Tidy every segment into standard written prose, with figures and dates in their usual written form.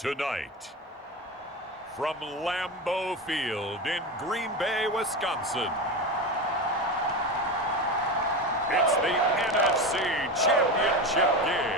Tonight, from Lambeau Field in Green Bay, Wisconsin, it's the NFC Championship game.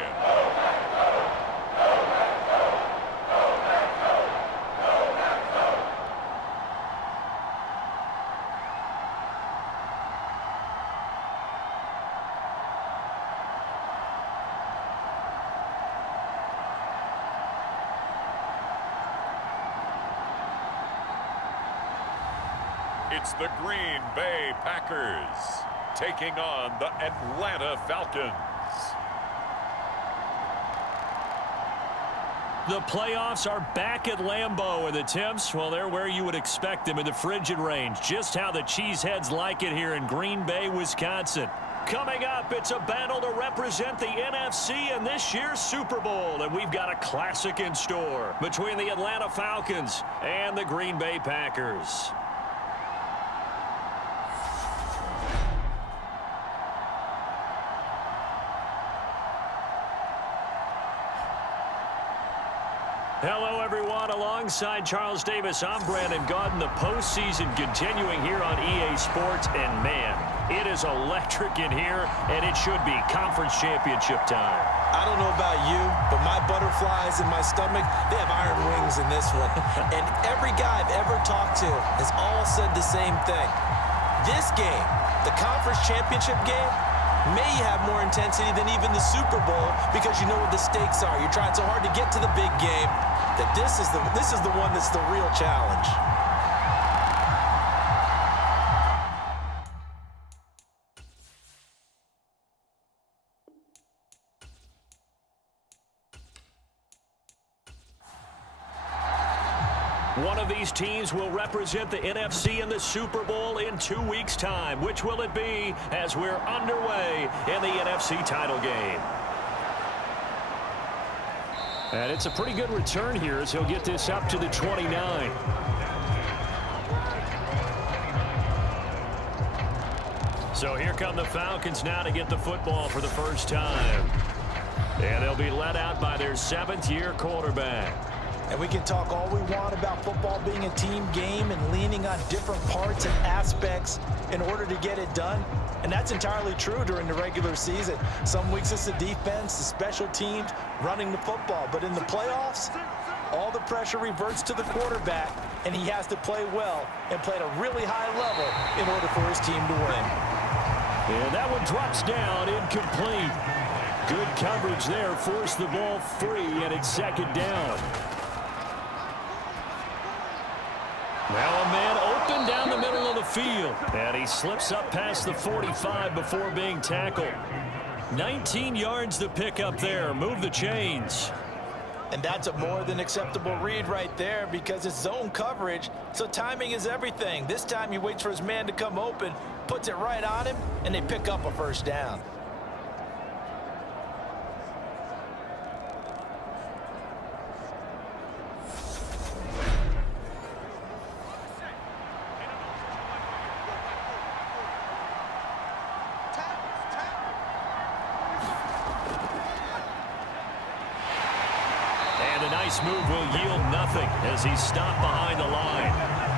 It's the Green Bay Packers taking on the Atlanta Falcons. The playoffs are back at Lambeau, and the temps, well, they're where you would expect them in the frigid range. Just how the Cheeseheads like it here in Green Bay, Wisconsin. Coming up, it's a battle to represent the NFC in this year's Super Bowl, and we've got a classic in store between the Atlanta Falcons and the Green Bay Packers. Hello, everyone. Alongside Charles Davis, I'm Brandon Gaudin. The postseason continuing here on EA Sports. And, man, it is electric in here, and it should be conference championship time. I don't know about you, but my butterflies in my stomach, they have iron wings in this one. And every guy I've ever talked to has all said the same thing. This game, the conference championship game, may have more intensity than even the Super Bowl because you know what the stakes are. You're trying so hard to get to the big game that this is the one that's the real challenge. One of these teams will represent the NFC in the Super Bowl in 2 weeks' time. Which will it be as we're underway in the NFC title game? And it's a pretty good return here as he'll get this up to the 29. So here come the Falcons now to get the football for the first time. And they'll be led out by their seventh-year quarterback. And we can talk all we want about football being a team game and leaning on different parts and aspects in order to get it done. And that's entirely true during the regular season. Some weeks it's the defense, the special teams, running the football. But in the playoffs, all the pressure reverts to the quarterback, and he has to play well and play at a really high level in order for his team to win. And that one drops down, incomplete. Good coverage there, forced the ball free, and it's second down. Now a man open down the middle of the field. And he slips up past the 45 before being tackled. 19 yards to pick up there. Move the chains. And that's a more than acceptable read right there because it's zone coverage, so timing is everything. This time he waits for his man to come open, puts it right on him, and they pick up a first down. Move will yield nothing as he's stopped behind the line.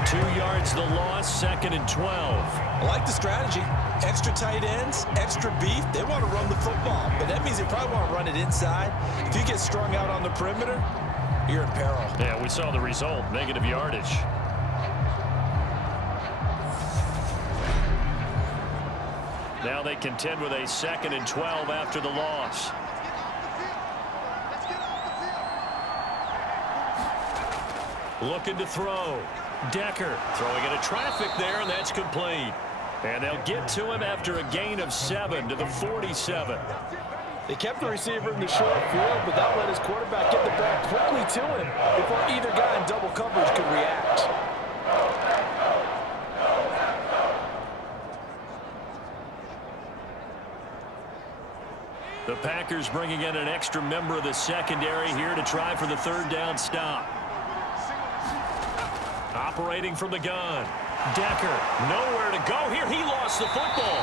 2 yards the loss, second and 12. I like the strategy. Extra tight ends, extra beef. They want to run the football, but that means they probably want to run it inside. If you get strung out on the perimeter, you're in peril. Yeah, we saw the result, negative yardage. Now they contend with a second and 12 after the loss. Looking to throw. Decker throwing into traffic there, and that's complete. And they'll get to him after a gain of 7 to the 47. They kept the receiver in the short field, but that let his quarterback get the ball quickly to him before either guy in double coverage could react. The Packers bringing in an extra member of the secondary here to try for the third down stop. Operating from the gun. Decker, nowhere to go here. He lost the football.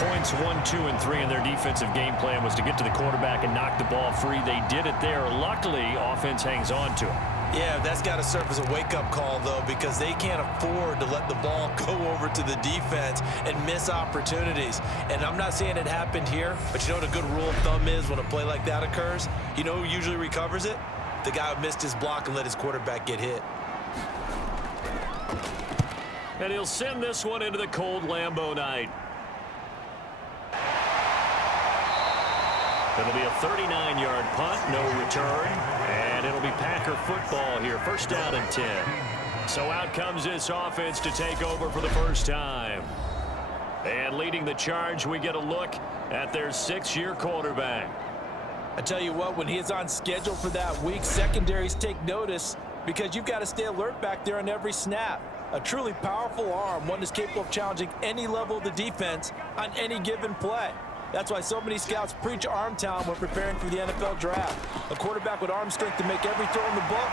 points 1, 2, and 3 in their defensive game plan was to get to the quarterback and knock the ball free. They did it there. Luckily, offense hangs on to it. Yeah, that's got to serve as a wake-up call, though, because they can't afford to let the ball go over to the defense and miss opportunities. And I'm not saying it happened here, but you know what a good rule of thumb is when a play like that occurs? You know who usually recovers it? The guy who missed his block and let his quarterback get hit. And he'll send this one into the cold Lambeau night. It'll be a 39-yard punt, no return, and it'll be Packer football here, first down and 10. So out comes this offense to take over for the first time. And leading the charge, we get a look at their 6-year quarterback. I tell you what, when he is on schedule for that week, secondaries take notice because you've got to stay alert back there on every snap. A truly powerful arm, one that's capable of challenging any level of the defense on any given play. That's why so many scouts preach arm talent when preparing for the NFL draft. A quarterback with arm strength to make every throw in the book,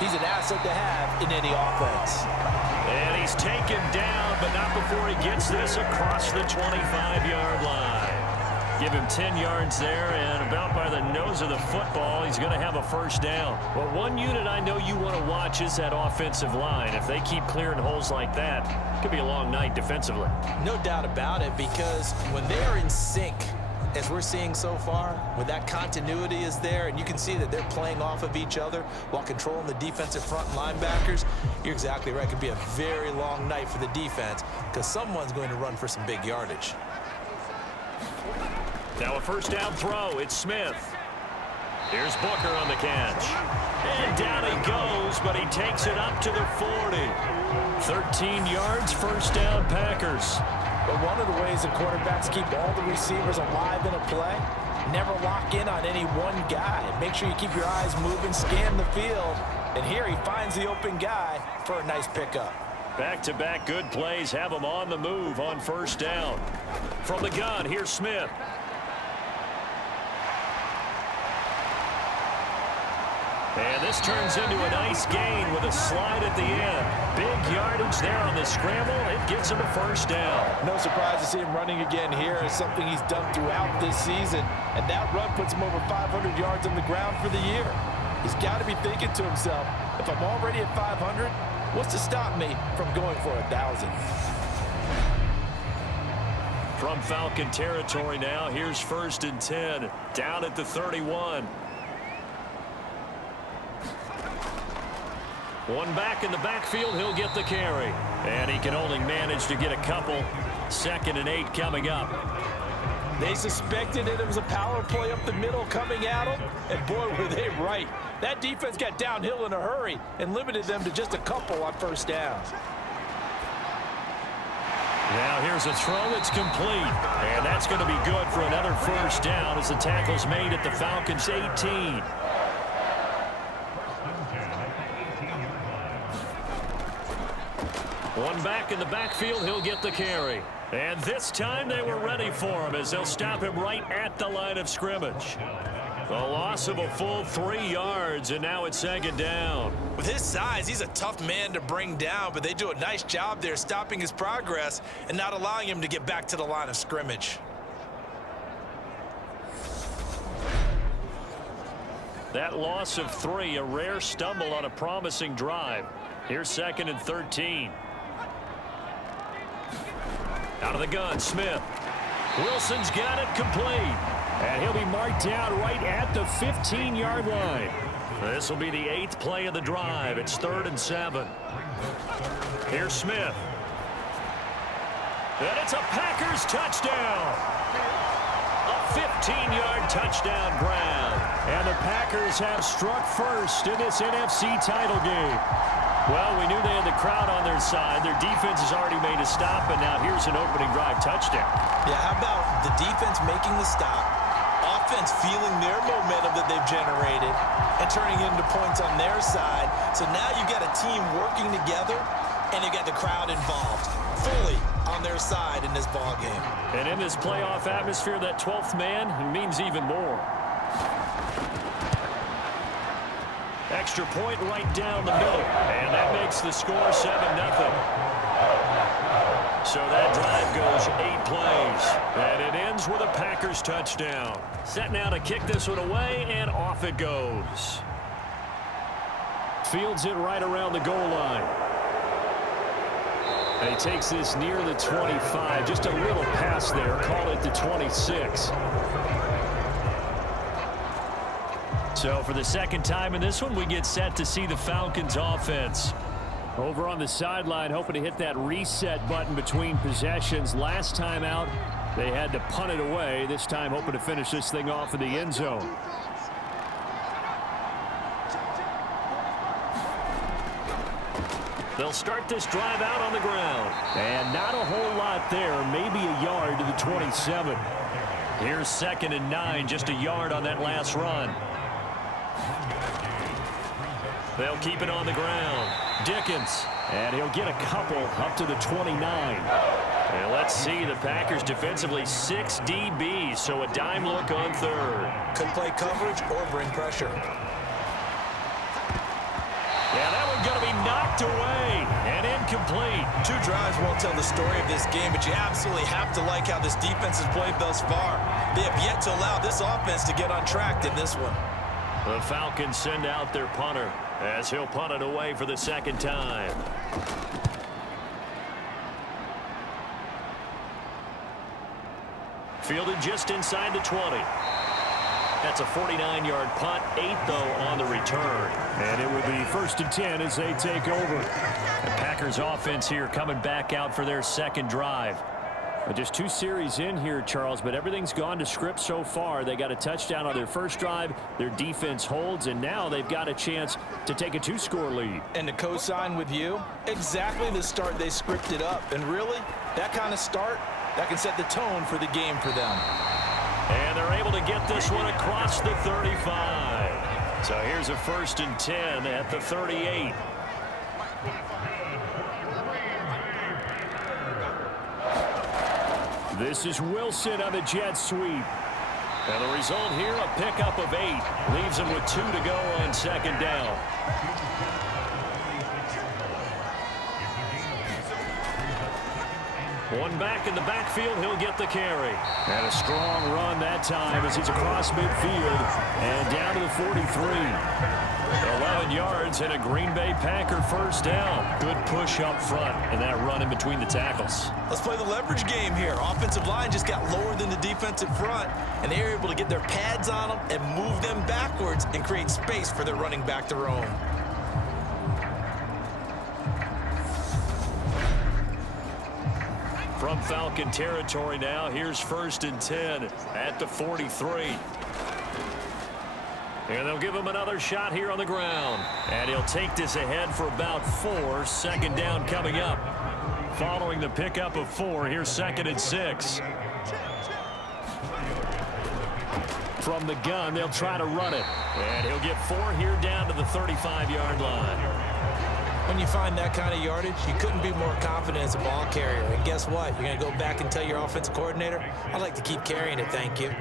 he's an asset to have in any offense. And he's taken down, but not before he gets this across the 25-yard line. Give him 10 yards there, and about by the nose of the football, he's going to have a first down. Well, one unit I know you want to watch is that offensive line. If they keep clearing holes like that, it could be a long night defensively. No doubt about it, because when they're in sync, as we're seeing so far, when that continuity is there, and you can see that they're playing off of each other while controlling the defensive front linebackers, you're exactly right. It could be a very long night for the defense because someone's going to run for some big yardage. Now a first down throw. It's Smith. Here's Booker on the catch. And down he goes, but he takes it up to the 40. 13 yards, first down Packers. But one of the ways that quarterbacks keep all the receivers alive in a play, never lock in on any one guy. Make sure you keep your eyes moving, scan the field. And here he finds the open guy for a nice pickup. Back-to-back good plays have him on the move on first down. From the gun, here's Smith. And this turns into a nice gain with a slide at the end. Big yardage there on the scramble. It gets him a first down. No surprise to see him running again here. It's something he's done throughout this season. And that run puts him over 500 yards on the ground for the year. He's got to be thinking to himself, if I'm already at 500, what's to stop me from going for 1,000? From Falcon territory now, here's first and 10. Down at the 31. One back in the backfield, he'll get the carry. And he can only manage to get a couple. 2nd and 8 coming up. They suspected it was a power play up the middle coming at them, and boy, were they right. That defense got downhill in a hurry and limited them to just a couple on first down. Now here's a throw that's complete. And that's going to be good for another first down as the tackle's made at the Falcons' 18. One back in the backfield, he'll get the carry. And this time they were ready for him as they'll stop him right at the line of scrimmage. A loss of a full 3 yards, and now it's 2nd down. With his size, he's a tough man to bring down, but they do a nice job there stopping his progress and not allowing him to get back to the line of scrimmage. That loss of 3, a rare stumble on a promising drive. Here's 2nd and 13. Out of the gun, Smith. Wilson's got it complete. And he'll be marked down right at the 15-yard line. This will be the 8th play of the drive. It's 3rd and 7. Here's Smith. And it's a Packers touchdown. A 15-yard touchdown grab. And the Packers have struck first in this NFC title game. Well, we knew they had the crowd on their side. Their defense has already made a stop, and now here's an opening drive touchdown. Yeah, how about the defense making the stop, offense feeling their momentum that they've generated, and turning into points on their side. So now you've got a team working together, and you've got the crowd involved, fully on their side in this ball game. And in this playoff atmosphere, that 12th man means even more. Extra point right down the middle, and that makes the score 7-0. So that drive goes 8 plays. And it ends with a Packers touchdown. Set now to kick this one away, and off it goes. Fields it right around the goal line. And he takes this near the 25. Just a little pass there. Call it the 26. So for the second time in this one, we get set to see the Falcons offense. Over on the sideline, hoping to hit that reset button between possessions. Last time out, they had to punt it away. This time, hoping to finish this thing off in the end zone. They'll start this drive out on the ground. And not a whole lot there. Maybe a yard to the 27. Here's 2nd and 9. Just a yard on that last run. They'll keep it on the ground. Dickens. And he'll get a couple up to the 29. And let's see, the Packers defensively 6 DBs, so a dime look on 3rd. Could play coverage or bring pressure. Yeah, that one's going to be knocked away and incomplete. 2 drives won't tell the story of this game, but you absolutely have to like how this defense has played thus far. They have yet to allow this offense to get on track in this one. The Falcons send out their punter as he'll punt it away for the 2nd time. Fielded just inside the 20. That's a 49-yard punt, 8 though on the return. And it will be 1st and 10 as they take over. The Packers offense here coming back out for their 2nd drive. Just 2 series in here, Charles, but everything's gone to script so far. They got a touchdown on their first drive. Their defense holds, and now they've got a chance to take a 2-score lead. And to co-sign with you, exactly the start they scripted up. And really, that kind of start, that can set the tone for the game for them. And they're able to get this one across the 35. So here's a 1st and 10 at the 38. This is Wilson on the jet sweep. And the result here, a pickup of 8. Leaves him with 2 to go on 2nd down. One back in the backfield, he'll get the carry. And a strong run that time as he's across midfield and down to the 43. 11 yards and a Green Bay Packer 1st down. Good push up front and that run in between the tackles. Let's play the leverage game here. Offensive line just got lower than the defensive front, and they were able to get their pads on them and move them backwards and create space for their running back to roam. From Falcon territory now, here's 1st and 10 at the 43. And they'll give him another shot here on the ground. And he'll take this ahead for about 4. 2nd down coming up. Following the pickup of 4, here's 2nd and 6. From the gun, they'll try to run it. And he'll get 4 here down to the 35-yard line. When you find that kind of yardage, you couldn't be more confident as a ball carrier. And guess what? You're going to go back and tell your offensive coordinator, I'd like to keep carrying it, thank you.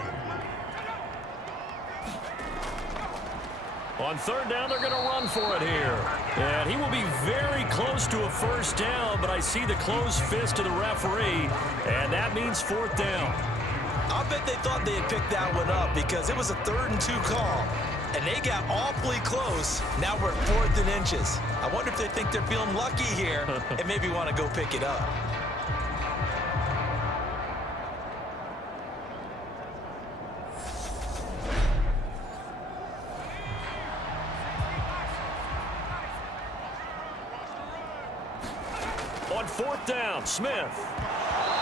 On 3rd down, they're going to run for it here. And he will be very close to a 1st down, but I see the closed fist of the referee, and that means 4th down. I bet they thought they had picked that one up because it was a 3rd and 2 call, and they got awfully close. Now we're at 4th and inches. I wonder if they think they're feeling lucky here and maybe want to go pick it up. On 4th down, Smith.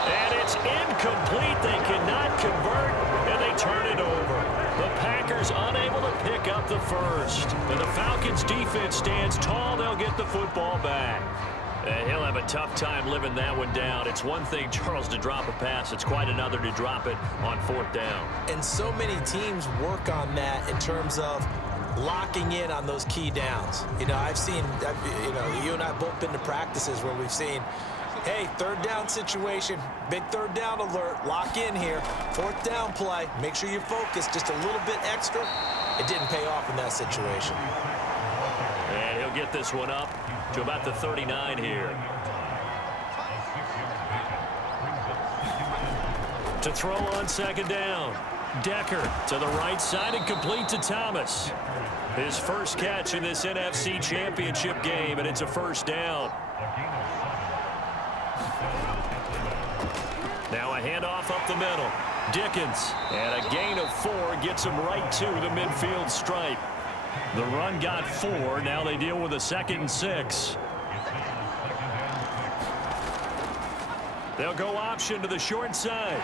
And it's incomplete. They cannot convert, and they turn it over. The Packers unable to pick up the 1st. And the Falcons' defense stands tall. They'll get the football back. And he'll have a tough time living that one down. It's one thing, Charles, to drop a pass. It's quite another to drop it on 4th down. And so many teams work on that in terms of locking in on those key downs. You know, I've seen, you and I both been to practices where we've seen, hey, 3rd down situation, big 3rd down alert, lock in here, 4th down play, make sure you focus just a little bit extra. It didn't pay off in that situation. And he'll get this one up to about the 39 here. To throw on second down. Decker to the right side and complete to Thomas. His first catch in this NFC Championship game, and it's a first down. Now a handoff up the middle. Dickens, and a gain of 4 gets him right to the midfield stripe. The run got 4. Now they deal with a 2nd and 6. They'll go option to the short side.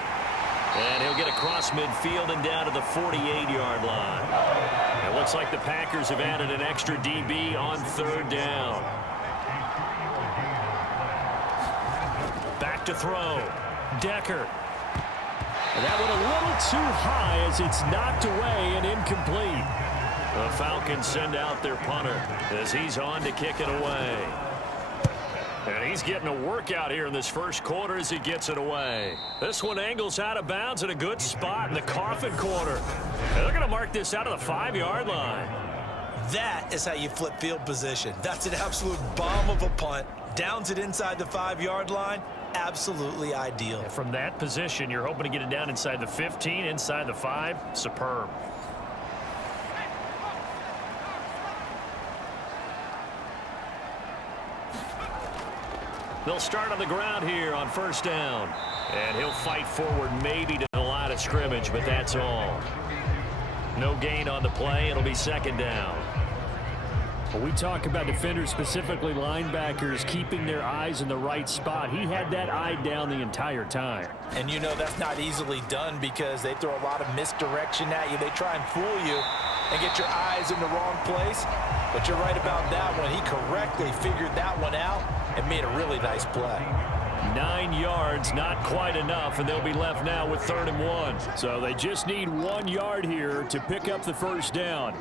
And he'll get across midfield and down to the 48-yard line. It looks like the Packers have added an extra DB on 3rd down. Back to throw. Decker. And that went a little too high as it's knocked away and incomplete. The Falcons send out their punter as he's on to kick it away. And he's getting a workout here in this first quarter as he gets it away. This one angles out of bounds in a good spot in the coffin corner. And they're going to mark this out of the 5-yard line. That is how you flip field position. That's an absolute bomb of a punt. Downs it inside the 5-yard line. Absolutely ideal. From that position, you're hoping to get it down inside the 15, inside the 5. Superb. They'll start on the ground here on 1st down. And he'll fight forward maybe to the line of scrimmage, but that's all. No gain on the play. It'll be 2nd down. Well, we talk about defenders, specifically linebackers, keeping their eyes in the right spot. He had that eye down the entire time. And you know that's not easily done because they throw a lot of misdirection at you. They try and fool you and get your eyes in the wrong place. But you're right about that one. He correctly figured that one out and made a really nice play. 9 yards, not quite enough, and they'll be left now with 3rd and 1. So they just need 1 yard here to pick up the 1st down.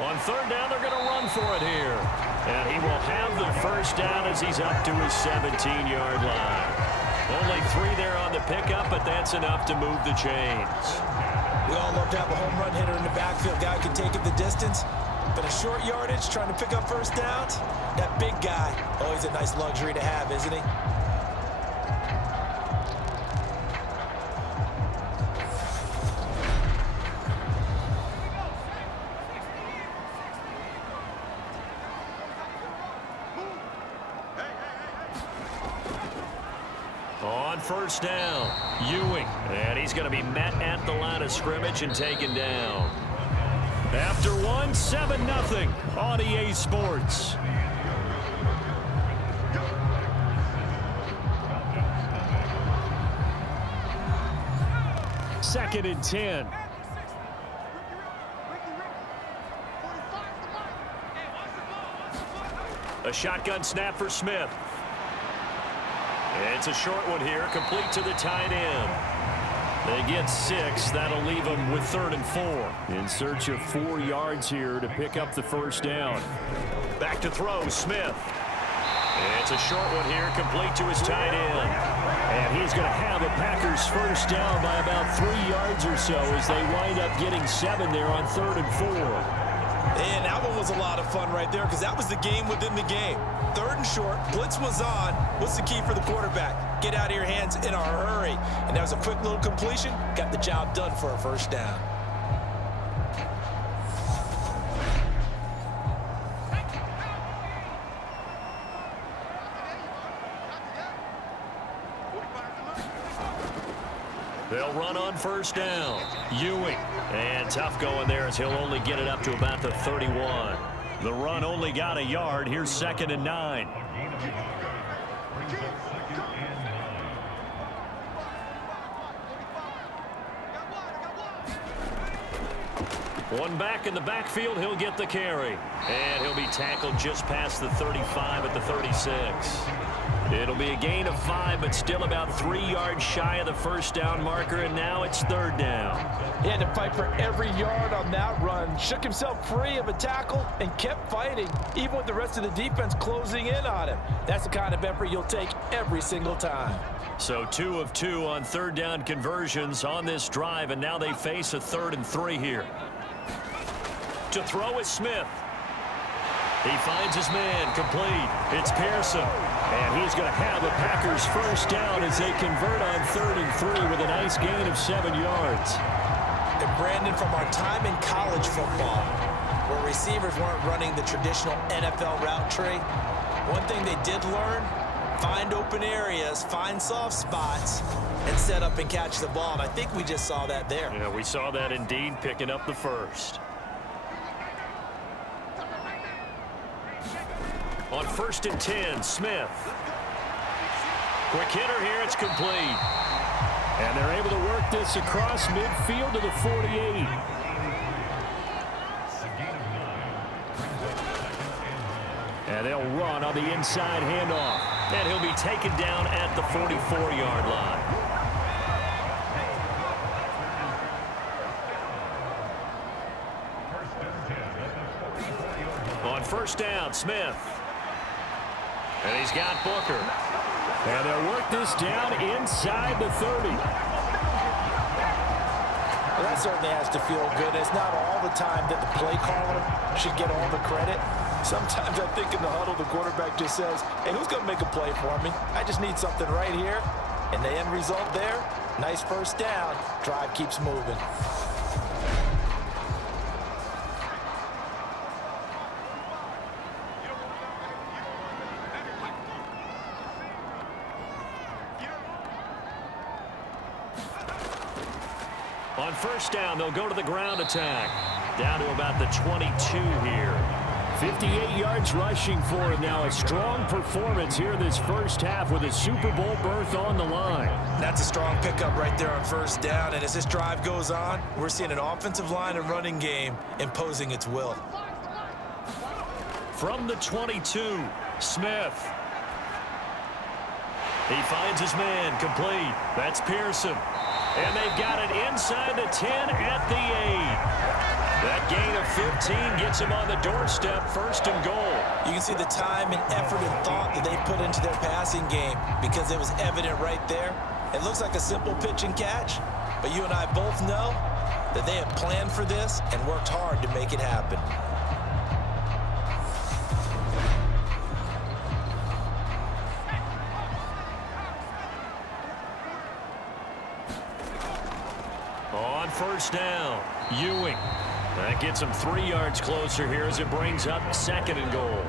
On 3rd down, they're going to run for it here. And he will have the 1st down as he's up to his 17-yard line. Only 3 there on the pickup, but that's enough to move the chains. We all love to have a home run hitter in the backfield. Guy can take it the distance. But a short yardage, trying to pick up 1st downs, that big guy, always a nice luxury to have, isn't he? On 1st down, Ewing. And he's going to be met at the line of scrimmage and taken down. After 1, 7-0 on EA Sports. Second and 10. A shotgun snap for Smith. It's a short one here, complete to the tight end. They get 6. That'll leave them with 3rd and 4. In search of 4 yards here to pick up the 1st down. Back to throw, Smith. It's a short one here, complete to his tight end. And he's going to have a Packers 1st down by about 3 yards or so as they wind up getting 7 there on 3rd and 4. And that one was a lot of fun right there because that was the game within the game. 3rd and short, blitz was on. What's the key for the quarterback? Get out of your hands in a hurry. And that was a quick little completion. Got the job done for a 1st down. They'll run on 1st down. Ewing. And tough going there as he'll only get it up to about the 31. The run only got a yard. Here's 2nd and 9. One back in the backfield. He'll get the carry. And he'll be tackled just past the 35 at the 36. It'll be a gain of 5, but still about 3 yards shy of the 1st down marker, and now it's 3rd down. He had to fight for every yard on that run. Shook himself free of a tackle and kept fighting, even with the rest of the defense closing in on him. That's the kind of effort you'll take every single time. So 2 of 2 on 3rd down conversions on this drive, and now they face a 3rd and 3 here. To throw is Smith. He finds his man, complete. It's Pearson. And he's going to have a Packers first down as they convert on 3rd and 3 with a nice gain of 7 yards. And Brandon, from our time in college football, where receivers weren't running the traditional NFL route tree, one thing they did learn, find open areas, find soft spots, and set up and catch the ball. And I think we just saw that there. Yeah, we saw that indeed, picking up the first. On 1st and 10, Smith. Quick hitter here, it's complete. And they're able to work this across midfield to the 48. And they'll run on the inside handoff. And he'll be taken down at the 44-yard line. On 1st down, Smith. And he's got Booker. And they'll work this down inside the 30. Well, that certainly has to feel good. It's not all the time that the play caller should get all the credit. Sometimes I think in the huddle, the quarterback just says, hey, who's going to make a play for me? I just need something right here. And the end result there, nice first down. Drive keeps moving. On 1st down, they'll go to the ground attack. Down to about the 22 here. 58 yards rushing for him now. A strong performance here this first half with a Super Bowl berth on the line. That's a strong pickup right there on 1st down. And as this drive goes on, we're seeing an offensive line and running game imposing its will. From the 22, Smith. He finds his man, complete. That's Pearson. And they've got it inside the 10 at the 8. That gain of 15 gets him on the doorstep, 1st and goal. You can see the time and effort and thought that they put into their passing game because it was evident right there. It looks like a simple pitch and catch, but you and I both know that they have planned for this and worked hard to make it happen. On 1st down, Ewing. That gets him 3 yards closer here as it brings up 2nd and goal.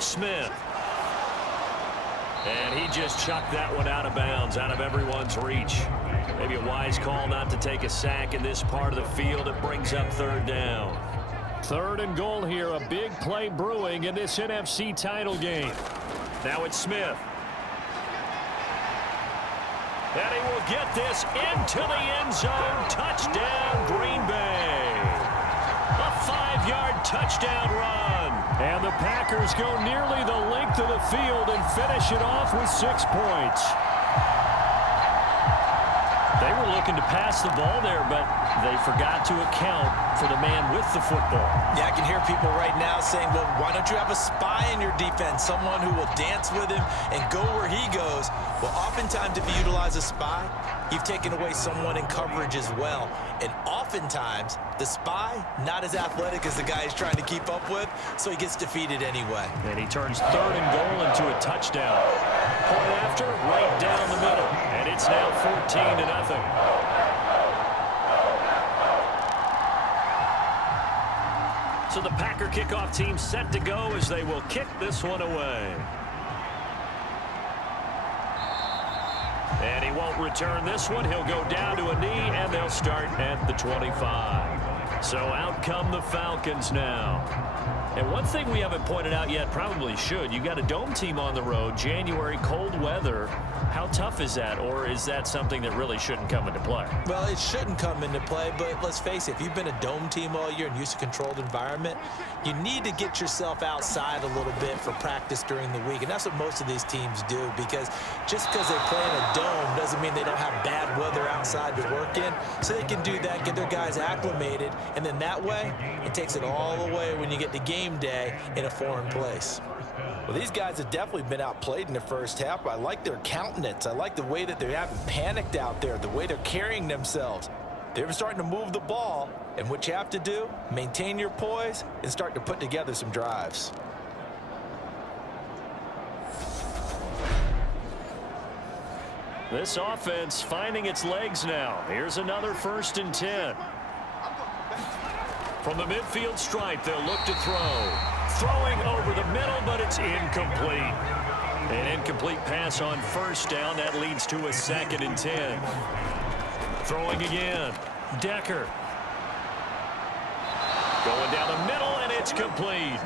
Smith. And he just chucked that one out of bounds, out of everyone's reach. Maybe a wise call not to take a sack in this part of the field. It brings up 3rd down. 3rd and goal here. A big play brewing in this NFC title game. Now it's Smith. And he will get this into the end zone. Touchdown, Green Bay. A 5-yard touchdown run. And the Packers go nearly the length of the field and finish it off with 6 points. They were looking to pass the ball there, but they forgot to account for the man with the football. Yeah, I can hear people right now saying, well, why don't you have a spy in your defense, someone who will dance with him and go where he goes? Well, oftentimes if you utilize a spy, you've taken away someone in coverage as well. And oftentimes, the spy, not as athletic as the guy he's trying to keep up with, so he gets defeated anyway. And he turns 3rd and goal into a touchdown. Point after, right down the middle. And it's now 14-0. So the Packer kickoff team set to go as they will kick this one away. And he won't return this one. He'll go down to a knee, and they'll start at the 25. So out come the Falcons now. And one thing we haven't pointed out yet, probably should, you got a dome team on the road, January, cold weather. How tough is that, or is that something that really shouldn't come into play? Well, it shouldn't come into play, but let's face it, if you've been a dome team all year and used to a controlled environment, you need to get yourself outside a little bit for practice during the week, and that's what most of these teams do, because just because they play in a dome doesn't mean they don't have bad weather outside to work in, so they can do that, get their guys acclimated, and then that way, it takes it all away when you get to game day in a foreign place. Well, these guys have definitely been outplayed in the first half. I like their countenance. I like the way that they haven't panicked out there, the way they're carrying themselves. They're starting to move the ball, and what you have to do, maintain your poise and start to put together some drives. This offense finding its legs now. Here's another 1st and 10. From the midfield stripe, they'll look to throw. Throwing over the middle, but it's incomplete. An incomplete pass on 1st down. That leads to a 2nd and 10. Throwing again. Decker. Going down the middle, and it's complete.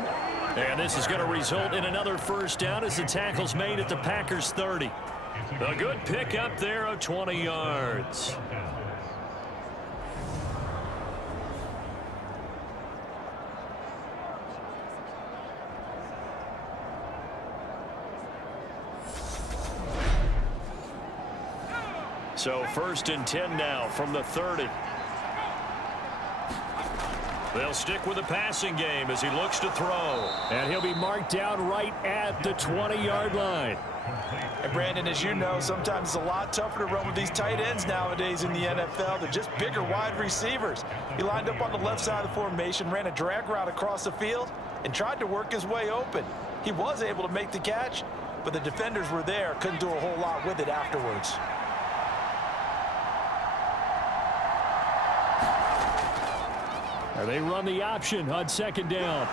And this is going to result in another 1st down as the tackle's made at the Packers' 30. A good pickup there of 20 yards. So 1st and 10 now from the 30. They'll stick with the passing game as he looks to throw. And he'll be marked down right at the 20-yard line. And Brandon, as you know, sometimes it's a lot tougher to run with these tight ends nowadays in the NFL. They're just bigger wide receivers. He lined up on the left side of the formation, ran a drag route across the field, and tried to work his way open. He was able to make the catch, but the defenders were there, couldn't do a whole lot with it afterwards. They run the option on 2nd down.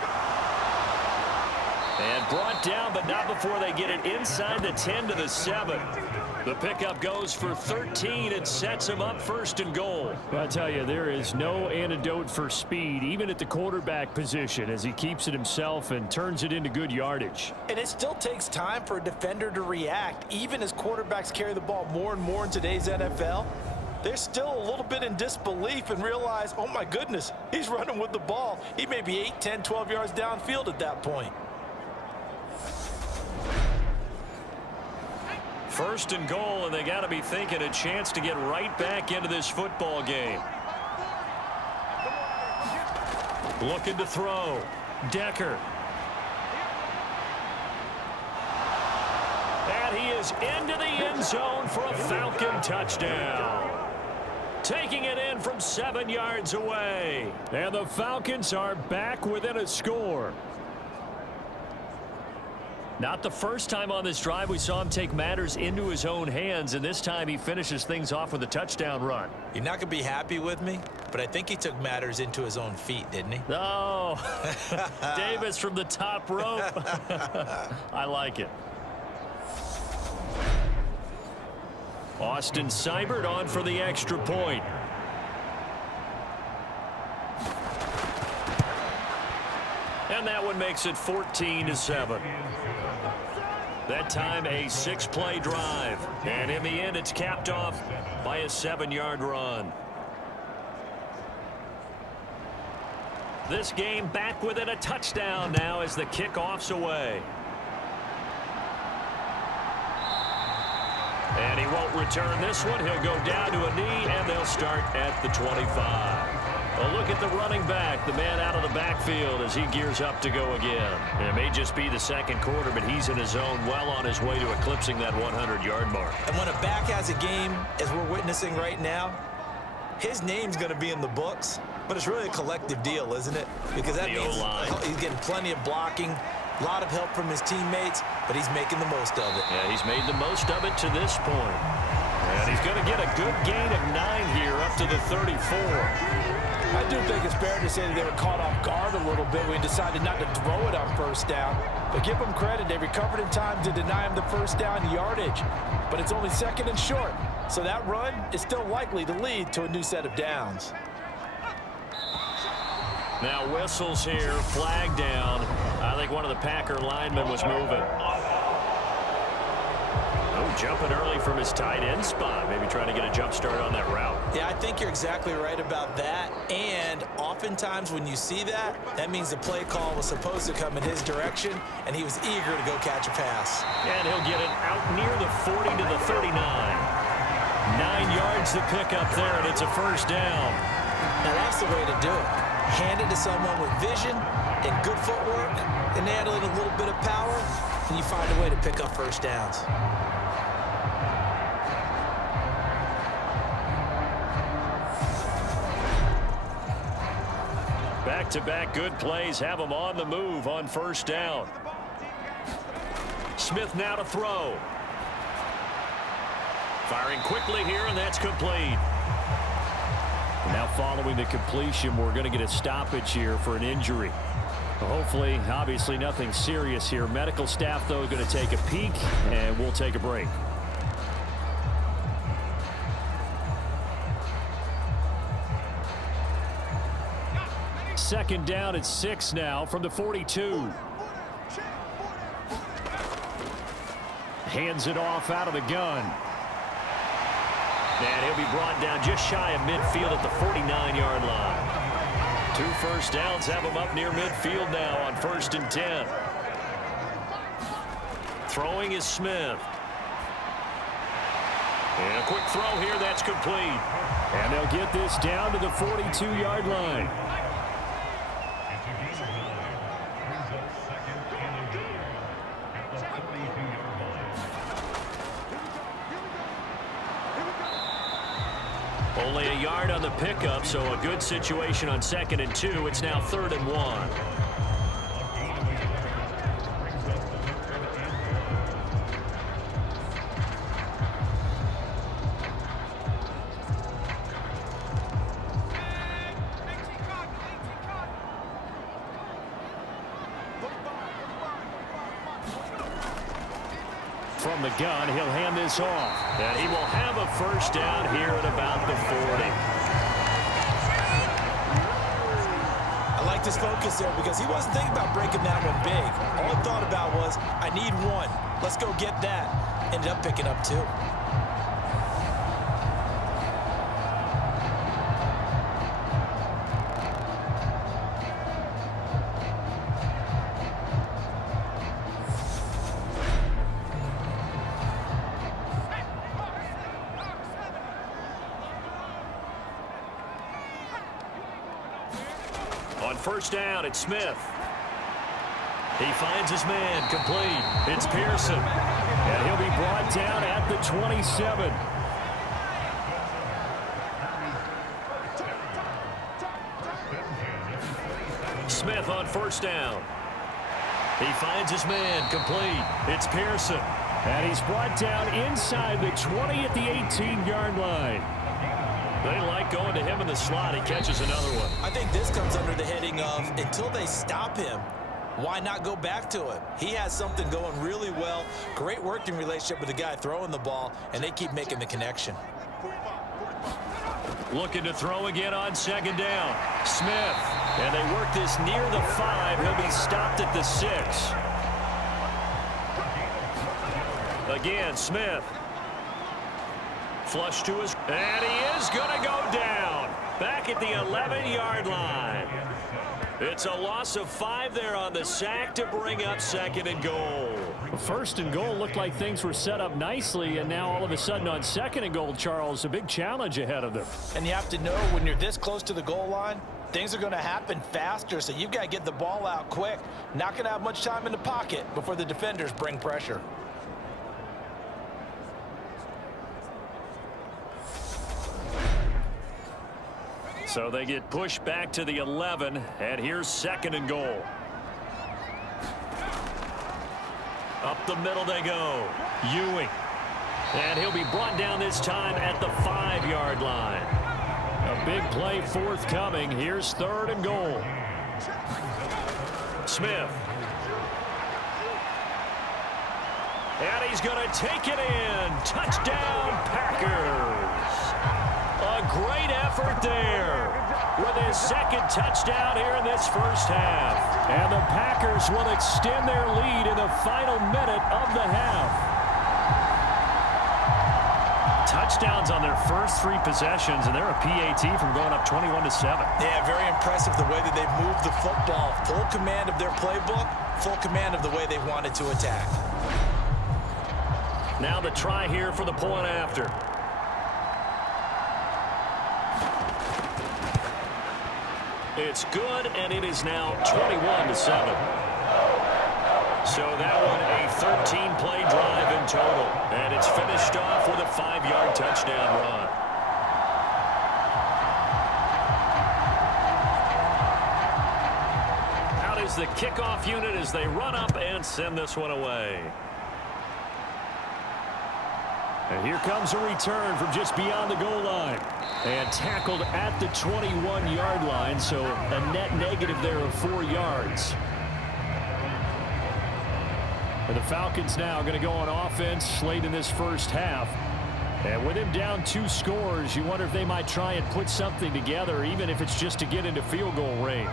And brought down, but not before they get it inside the 10 to the 7. The pickup goes for 13 and sets him up 1st and goal. I'll tell you, there is no antidote for speed, even at the quarterback position, as he keeps it himself and turns it into good yardage. And it still takes time for a defender to react, even as quarterbacks carry the ball more and more in today's NFL. They're still a little bit in disbelief and realize, oh my goodness, he's running with the ball. He may be 8, 10, 12 yards downfield at that point. 1st and goal, and they got to be thinking a chance to get right back into this football game. Looking to throw. Decker. And he is into the end zone for a Falcon touchdown. Taking it in from 7 yards away. And the Falcons are back within a score. Not the first time on this drive we saw him take matters into his own hands, and this time he finishes things off with a touchdown run. You're not going to be happy with me, but I think he took matters into his own feet, didn't he? Oh, Davis from the top rope. I like it. Austin Seibert on for the extra point. And that one makes it 14-7. That time a 6-play drive. And in the end, it's capped off by a 7-yard run. This game back within a touchdown now as the kickoff's away. And he won't return this one. He'll go down to a knee, and they'll start at the 25. A look at the running back, the man out of the backfield as he gears up to go again. And it may just be the 2nd quarter, but he's in his zone, well on his way to eclipsing that 100-yard mark. And when a back has a game, as we're witnessing right now, his name's going to be in the books, but it's really a collective deal, isn't it? Because that means he's getting plenty of blocking, a lot of help from his teammates, but he's making the most of it. Yeah, he's made the most of it to this point. And he's going to get a good gain of 9 here up to the 34. I do think it's fair to say that they were caught off guard a little bit when he decided not to throw it on 1st down. But give them credit, they recovered in time to deny him the 1st down yardage. But it's only 2nd and short, so that run is still likely to lead to a new set of downs. Now whistles here, flag down. I think one of the Packer linemen was moving. Oh, jumping early from his tight end spot. Maybe trying to get a jump start on that route. Yeah, I think you're exactly right about that. And oftentimes when you see that, that means the play call was supposed to come in his direction, and he was eager to go catch a pass. And he'll get it out near the 40 to the 39. 9 yards to pick up there, and it's a 1st down. Now that's the way to do it. Hand it to someone with vision and good footwork, and add in a little bit of power, and you find a way to pick up 1st downs. Back-to-back good plays have them on the move on first down. Smith now to throw. Firing quickly here, and that's complete. Now following the completion, we're going to get a stoppage here for an injury. Hopefully, obviously nothing serious here. Medical staff, though, going to take a peek, and we'll take a break. Second down at 6 now from the 42. Hands it off out of the gun. And he'll be brought down just shy of midfield at the 49-yard line. 2 first downs have him up near midfield now on 1st and 10. Throwing is Smith. And a quick throw here, that's complete. And they'll get this down to the 42-yard line. Only a yard on the pickup, so a good situation on 2nd and 2. It's now 3rd and 1. From the gun, he'll hand this off. And he will have a first down here at about the 40. I like this focus there because he wasn't thinking about breaking that one big. All he thought about was, I need one. Let's go get that. Ended up picking up 2. On first down, it's Smith. He finds his man, complete. It's Pearson. And he'll be brought down at the 27. Smith on first down. He finds his man, complete. It's Pearson. And he's brought down inside the 20 at the 18-yard line. They like going to him in the slot. He catches another one. I think this comes under the heading of, until they stop him, why not go back to it? He has something going really well. Great working relationship with the guy throwing the ball, and they keep making the connection. Looking to throw again on 2nd down. Smith. And they work this near the 5. He'll be stopped at the 6. Again, Smith. Flush to his, and he is going to go down. Back at the 11-yard line. It's a loss of 5 there on the sack to bring up 2nd and goal. 1st and goal looked like things were set up nicely, and now all of a sudden on 2nd and goal, Charles, a big challenge ahead of them. And you have to know when you're this close to the goal line, things are going to happen faster, so you've got to get the ball out quick. Not going to have much time in the pocket before the defenders bring pressure. So they get pushed back to the 11, and here's 2nd and goal. Up the middle they go. Ewing. And he'll be brought down this time at the 5-yard line. A big play forthcoming. Here's 3rd and goal. Smith. And he's going to take it in. Touchdown, Packers. A great effort there with his 2nd touchdown here in this first half. And the Packers will extend their lead in the final minute of the half. Touchdowns on their first 3 possessions, and they're a PAT from going up 21-7. Yeah, very impressive the way that they've moved the football. Full command of their playbook, full command of the way they wanted to attack. Now the try here for the point after. It's good, and it is now 21-7. So that one a 13-play drive in total, and it's finished off with a 5-yard touchdown run. is the kickoff unit as they run up and send this one away. And here comes a return from just beyond the goal line. And tackled at the 21-yard line, so a net negative there of 4 yards. And the Falcons now going to go on offense late in this first half. And with him down 2 scores, you wonder if they might try and put something together, even if it's just to get into field goal range.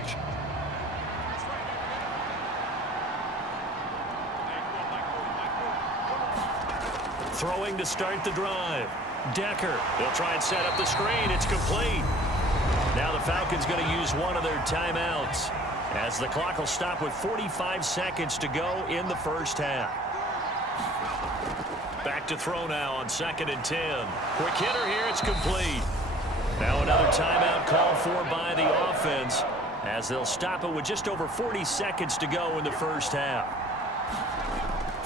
Throwing to start the drive. Decker. They'll try and set up the screen. It's complete. Now the Falcons going to use one of their timeouts, as the clock will stop with 45 seconds to go in the first half. Back to throw now on 2nd and 10. Quick hitter here. It's complete. Now another timeout called for by the offense, as they'll stop it with just over 40 seconds to go in the first half.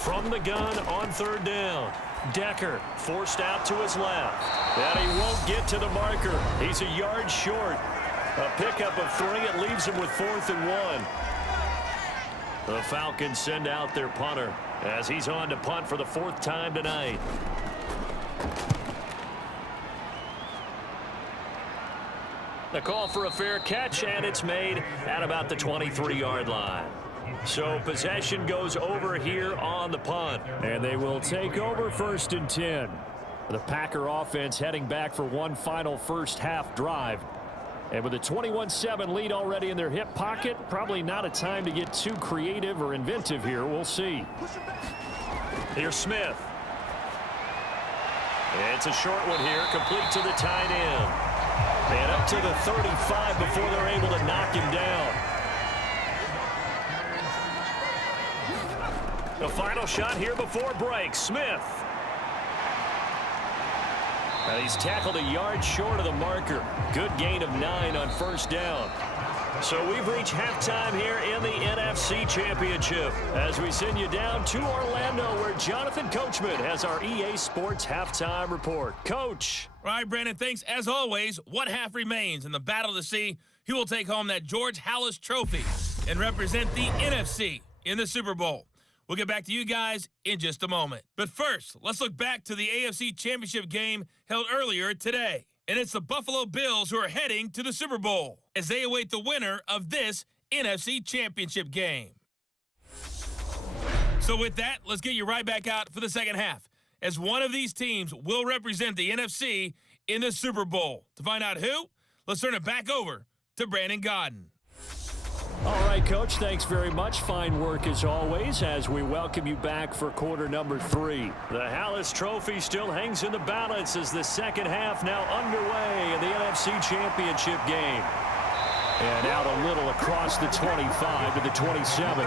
From the gun on 3rd down. Decker forced out to his left. And he won't get to the marker. He's a yard short. A pickup of 3. It leaves him with 4th and 1. The Falcons send out their punter as he's on to punt for the 4th time tonight. The call for a fair catch, and it's made at about the 23-yard line. So possession goes over here on the punt. And they will take over 1st and 10. The Packer offense heading back for one final first half drive. And with a 21-7 lead already in their hip pocket, probably not a time to get too creative or inventive here. We'll see. Here's Smith. It's a short one here, complete to the tight end. And up to the 35 before they're able to knock him down. The final shot here before break. Smith. And he's tackled a yard short of the marker. Good gain of 9 on 1st down. So we've reached halftime here in the NFC Championship as we send you down to Orlando, where Jonathan Coachman has our EA Sports halftime report. Coach. All right, Brandon, thanks. As always, one half remains in the battle to see who will take home that George Halas trophy and represent the NFC in the Super Bowl. We'll get back to you guys in just a moment. But first, let's look back to the AFC Championship game held earlier today. And it's the Buffalo Bills who are heading to the Super Bowl as they await the winner of this NFC Championship game. So with that, let's get you right back out for the second half, as one of these teams will represent the NFC in the Super Bowl. To find out who, let's turn it back over to Brandon Godden. All right, Coach, thanks very much. Fine work as always as we welcome you back for quarter number 3. The Halas Trophy still hangs in the balance as the second half now underway in the NFC Championship game. And out a little across the 25 to the 27.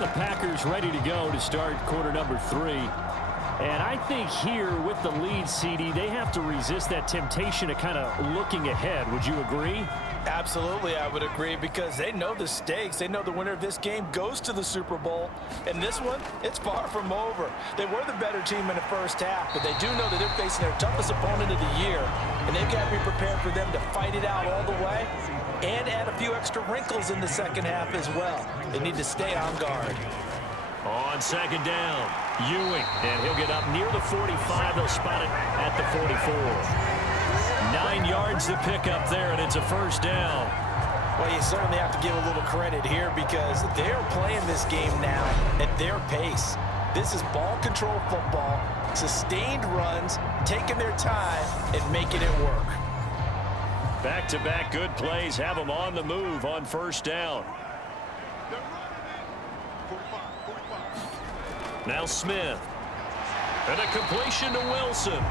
The Packers ready to go to start quarter number 3. And I think here with the lead, CD, they have to resist that temptation to kind of looking ahead. Would you agree? Absolutely, I would agree, because they know the stakes. They know the winner of this game goes to the Super Bowl. And this one, it's far from over. They were the better team in the first half, but they do know that they're facing their toughest opponent of the year. And they've got to be prepared for them to fight it out all the way and add a few extra wrinkles in the second half as well. They need to stay on guard. On second down, Ewing, and he'll get up near the 45. They'll spot it at the 44. 9 yards to pick up there, and it's a first down. Well, you certainly have to give a little credit here, because they're playing this game now at their pace. This is ball control football, sustained runs, taking their time and making it work. Back-to-back good plays have them on the move on first down. Now Smith. And a completion to Wilson.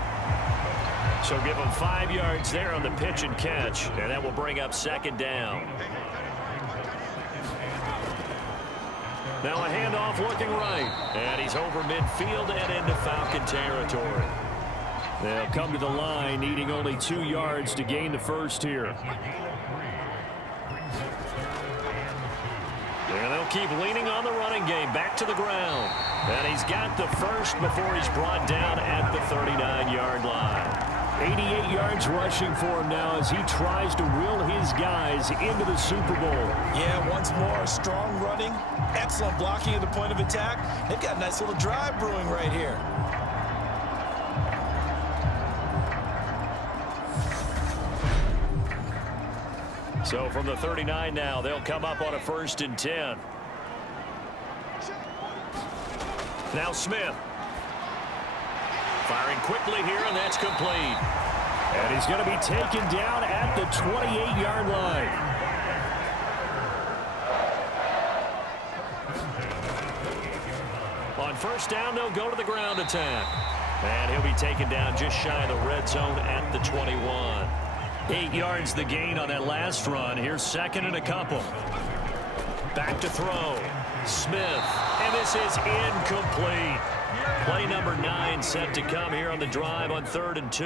So give him 5 yards there on the pitch and catch. And that will bring up second down. Now a handoff looking right. And he's over midfield and into Falcon territory. They'll come to the line needing only 2 yards to gain the first here. And they'll keep leaning on the running game. Back to the ground. And he's got the first before he's brought down at the 39-yard line. 88 yards rushing for him now as he tries to will his guys into the Super Bowl. Yeah, once more, strong running, excellent blocking at the point of attack. They've got a nice little drive brewing right here. So from the 39 now, they'll come up on a 1st and 10. Now Smith. Firing quickly here, and that's complete. And he's going to be taken down at the 28-yard line. On 1st down, they'll go to the ground attack. And he'll be taken down just shy of the red zone at the 21. 8 yards the gain on that last run. Here's 2nd and a couple. Back to throw. Smith. And this is incomplete. Play number 9 set to come here on the drive on 3rd and 2.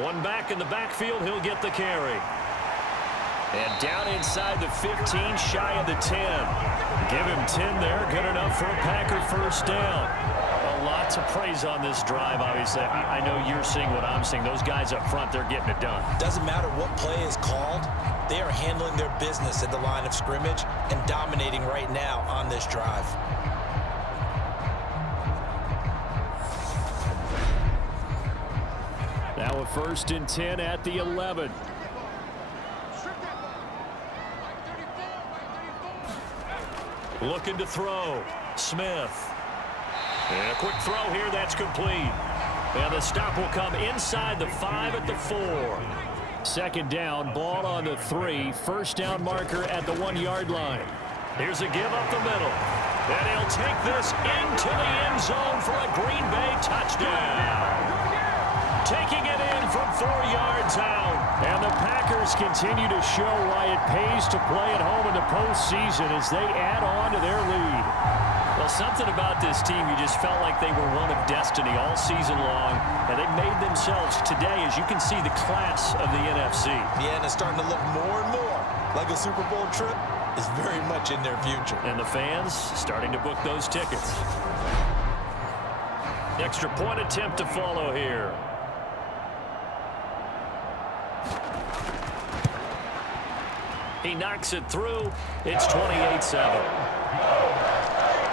One back in the backfield. He'll get the carry. And down inside the 15, shy of the 10. Give him 10 there. Good enough for a Packer 1st down. Lots of praise on this drive, obviously. I know you're seeing what I'm seeing. Those guys up front, they're getting it done. Doesn't matter what play is called. They are handling their business at the line of scrimmage and dominating right now on this drive. Now a 1st and 10 at the 11. Looking to throw. Smith. And a quick throw here, that's complete. And the stop will come inside the 5 at the 4. 2nd down, ball on the 3. 1st down marker at the 1-yard line. Here's a give up the middle. And he'll take this into the end zone for a Green Bay touchdown. Taking it in from 4 yards out. And the Packers continue to show why it pays to play at home in the postseason as they add on to their lead. Well, something about this team, you just felt like they were one of destiny all season long, and they made themselves today, as you can see, the class of the NFC. Yeah, and it's starting to look more and more like a Super Bowl trip is very much in their future. And the fans starting to book those tickets. Extra point attempt to follow here. He knocks it through. It's 28-7.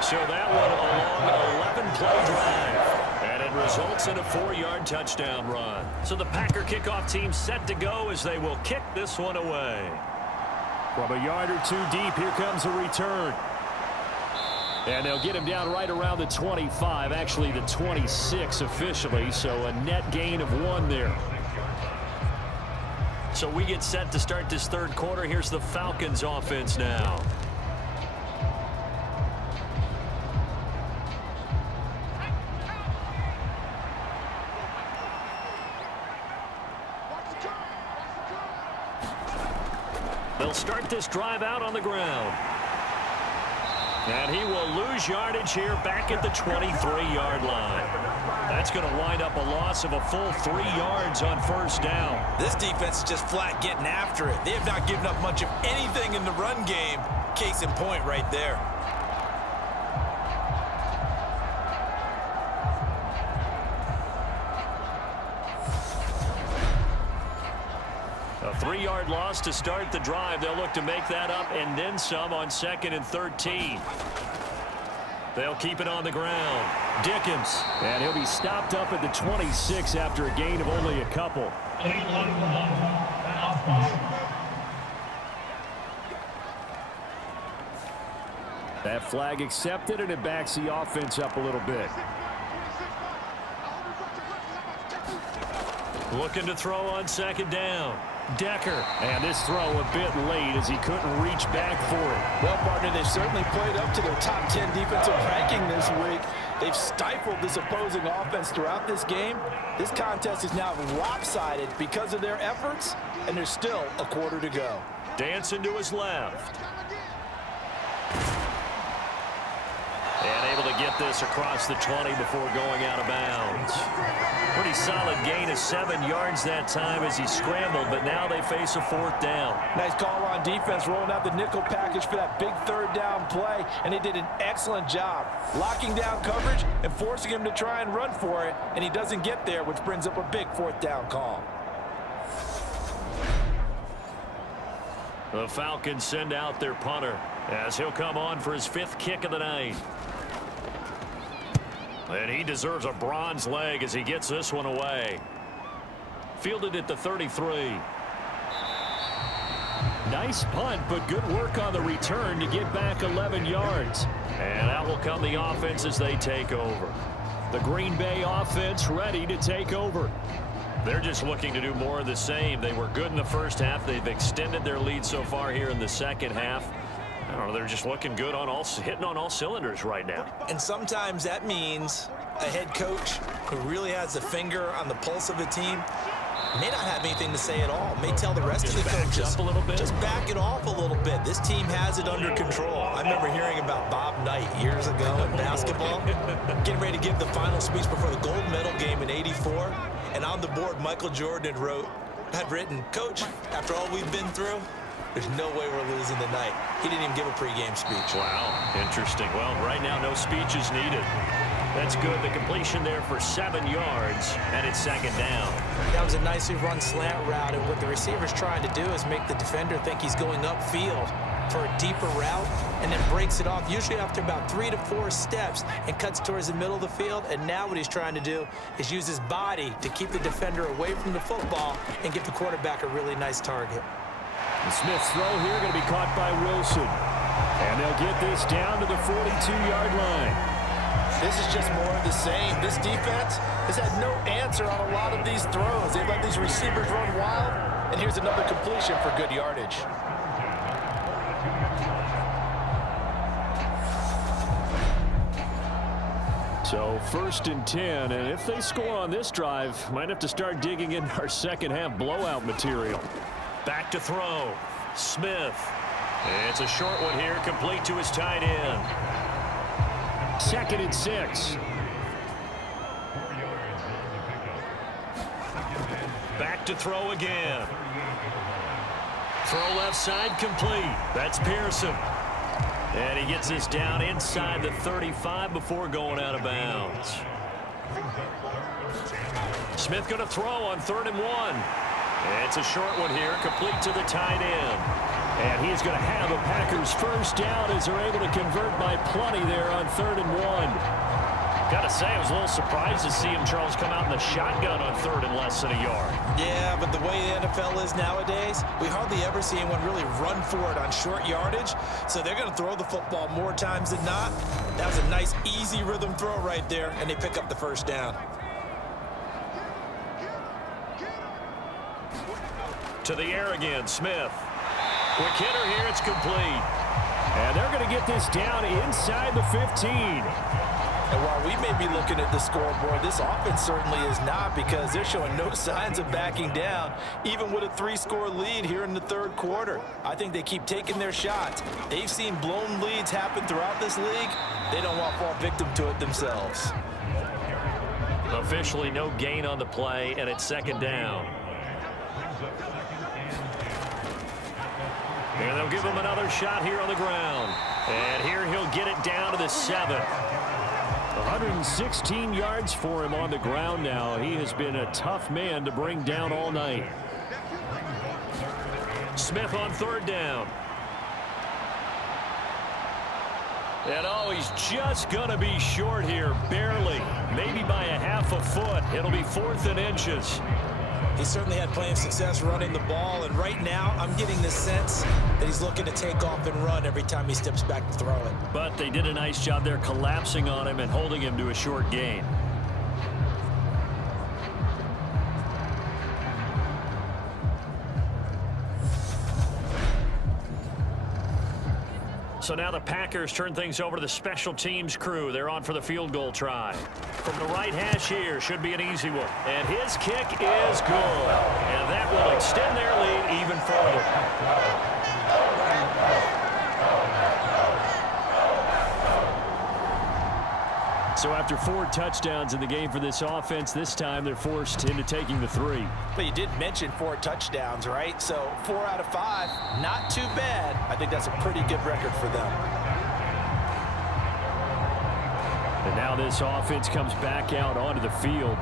So that one a long 11-play drive. And it results in a 4-yard touchdown run. So the Packer kickoff team set to go as they will kick this one away. From a yard or 2 deep, here comes a return. And they'll get him down right around the 25, actually the 26 officially, so a net gain of 1 there. So we get set to start this 3rd quarter. Here's the Falcons offense now. They'll start this drive out on the ground. And he will lose yardage here back at the 23-yard line. That's going to wind up a loss of a full 3 yards on 1st down. This defense is just flat getting after it. They have not given up much of anything in the run game. Case in point right there. A 3-yard loss to start the drive. They'll look to make that up and then some on 2nd and 13. They'll keep it on the ground. Dickens. And he'll be stopped up at the 26 after a gain of only a couple. That flag accepted, and it backs the offense up a little bit. Looking to throw on 2nd down. Decker. And this throw a bit late as he couldn't reach back for it. Well, partner, they've certainly played up to their top 10 defensive ranking this week. They've stifled this opposing offense throughout this game. This contest is now lopsided because of their efforts, and there's still a quarter to go. Dancing to his left. And able to get this across the 20 before going out of bounds. Pretty solid gain of 7 yards that time as he scrambled, but now they face a 4th down. Nice call on defense rolling out the nickel package for that big third down play, and they did an excellent job locking down coverage and forcing him to try and run for it, and he doesn't get there, which brings up a big fourth down call. The Falcons send out their punter as he'll come on for his 5th kick of the night. And he deserves a bronze leg as he gets this one away. Fielded at the 33. Nice punt, but good work on the return to get back 11 yards. And out will come the offense as they take over. The Green Bay offense ready to take over. They're just looking to do more of the same. They were good in the first half. They've extended their lead so far here in the second half. I don't know, they're just looking good on hitting on all cylinders right now. And sometimes that means a head coach who really has a finger on the pulse of the team may not have anything to say at all. May tell the rest of the coaches, a little bit. Just back it off a little bit. This team has it under control. I remember hearing about Bob Knight years ago in basketball, getting ready to give the final speech before the gold medal game in '84. And on the board, Michael Jordan had written, "Coach, after all we've been through, there's no way we're losing tonight." He didn't even give a pregame speech. Wow, interesting. Well, right now, no speech is needed. That's good. The completion there for 7 yards, and it's second down. That was a nicely run slant route, and what the receiver's trying to do is make the defender think he's going upfield for a deeper route, and then breaks it off, usually after about 3 to 4 steps, and cuts towards the middle of the field. And now what he's trying to do is use his body to keep the defender away from the football and give the quarterback a really nice target. The Smith's throw here going to be caught by Wilson. And they'll get this down to the 42-yard line. This is just more of the same. This defense has had no answer on a lot of these throws. They've let these receivers run wild, and here's another completion for good yardage. So 1st and 10, and if they score on this drive, might have to start digging in our second half blowout material. Back to throw. Smith. It's a short one here, complete to his tight end. 2nd and 6. Back to throw again. Throw left side, complete. That's Pearson. And he gets this down inside the 35 before going out of bounds. Smith going to throw on 3rd and 1. It's a short one here, complete to the tight end. And he's going to have a Packers first down as they're able to convert by plenty there on 3rd and 1. Gotta say, I was a little surprised to see him, Charles, come out in the shotgun on 3rd and less than a yard. Yeah, but the way the NFL is nowadays, we hardly ever see anyone really run for it on short yardage. So they're going to throw the football more times than not. That was a nice, easy rhythm throw right there, and they pick up the first down. To the air again, Smith. Quick hitter here, it's complete. And they're going to get this down inside the 15. And while we may be looking at the scoreboard, this offense certainly is not, because they're showing no signs of backing down, even with a 3-score lead here in the 3rd quarter. I think they keep taking their shots. They've seen blown leads happen throughout this league. They don't want to fall victim to it themselves. Officially no gain on the play, and it's 2nd down. And they'll give him another shot here on the ground. And here he'll get it down to the 7. 116 yards for him on the ground now. He has been a tough man to bring down all night. Smith on 3rd down. And oh, he's just going to be short here, barely. Maybe by a half a foot. It'll be 4th and inches. He certainly had plenty of success running the ball, and right now I'm getting the sense that he's looking to take off and run every time he steps back to throw it. But they did a nice job there collapsing on him and holding him to a short gain. So now the Packers turn things over to the special teams crew. They're on for the field goal try. From the right hash here, should be an easy one. And his kick is good. And that will extend their lead even further. So after 4 touchdowns in the game for this offense, this time they're forced into taking the 3. But you did mention 4 touchdowns, right? So 4 out of 5, not too bad. I think that's a pretty good record for them. And now this offense comes back out onto the field.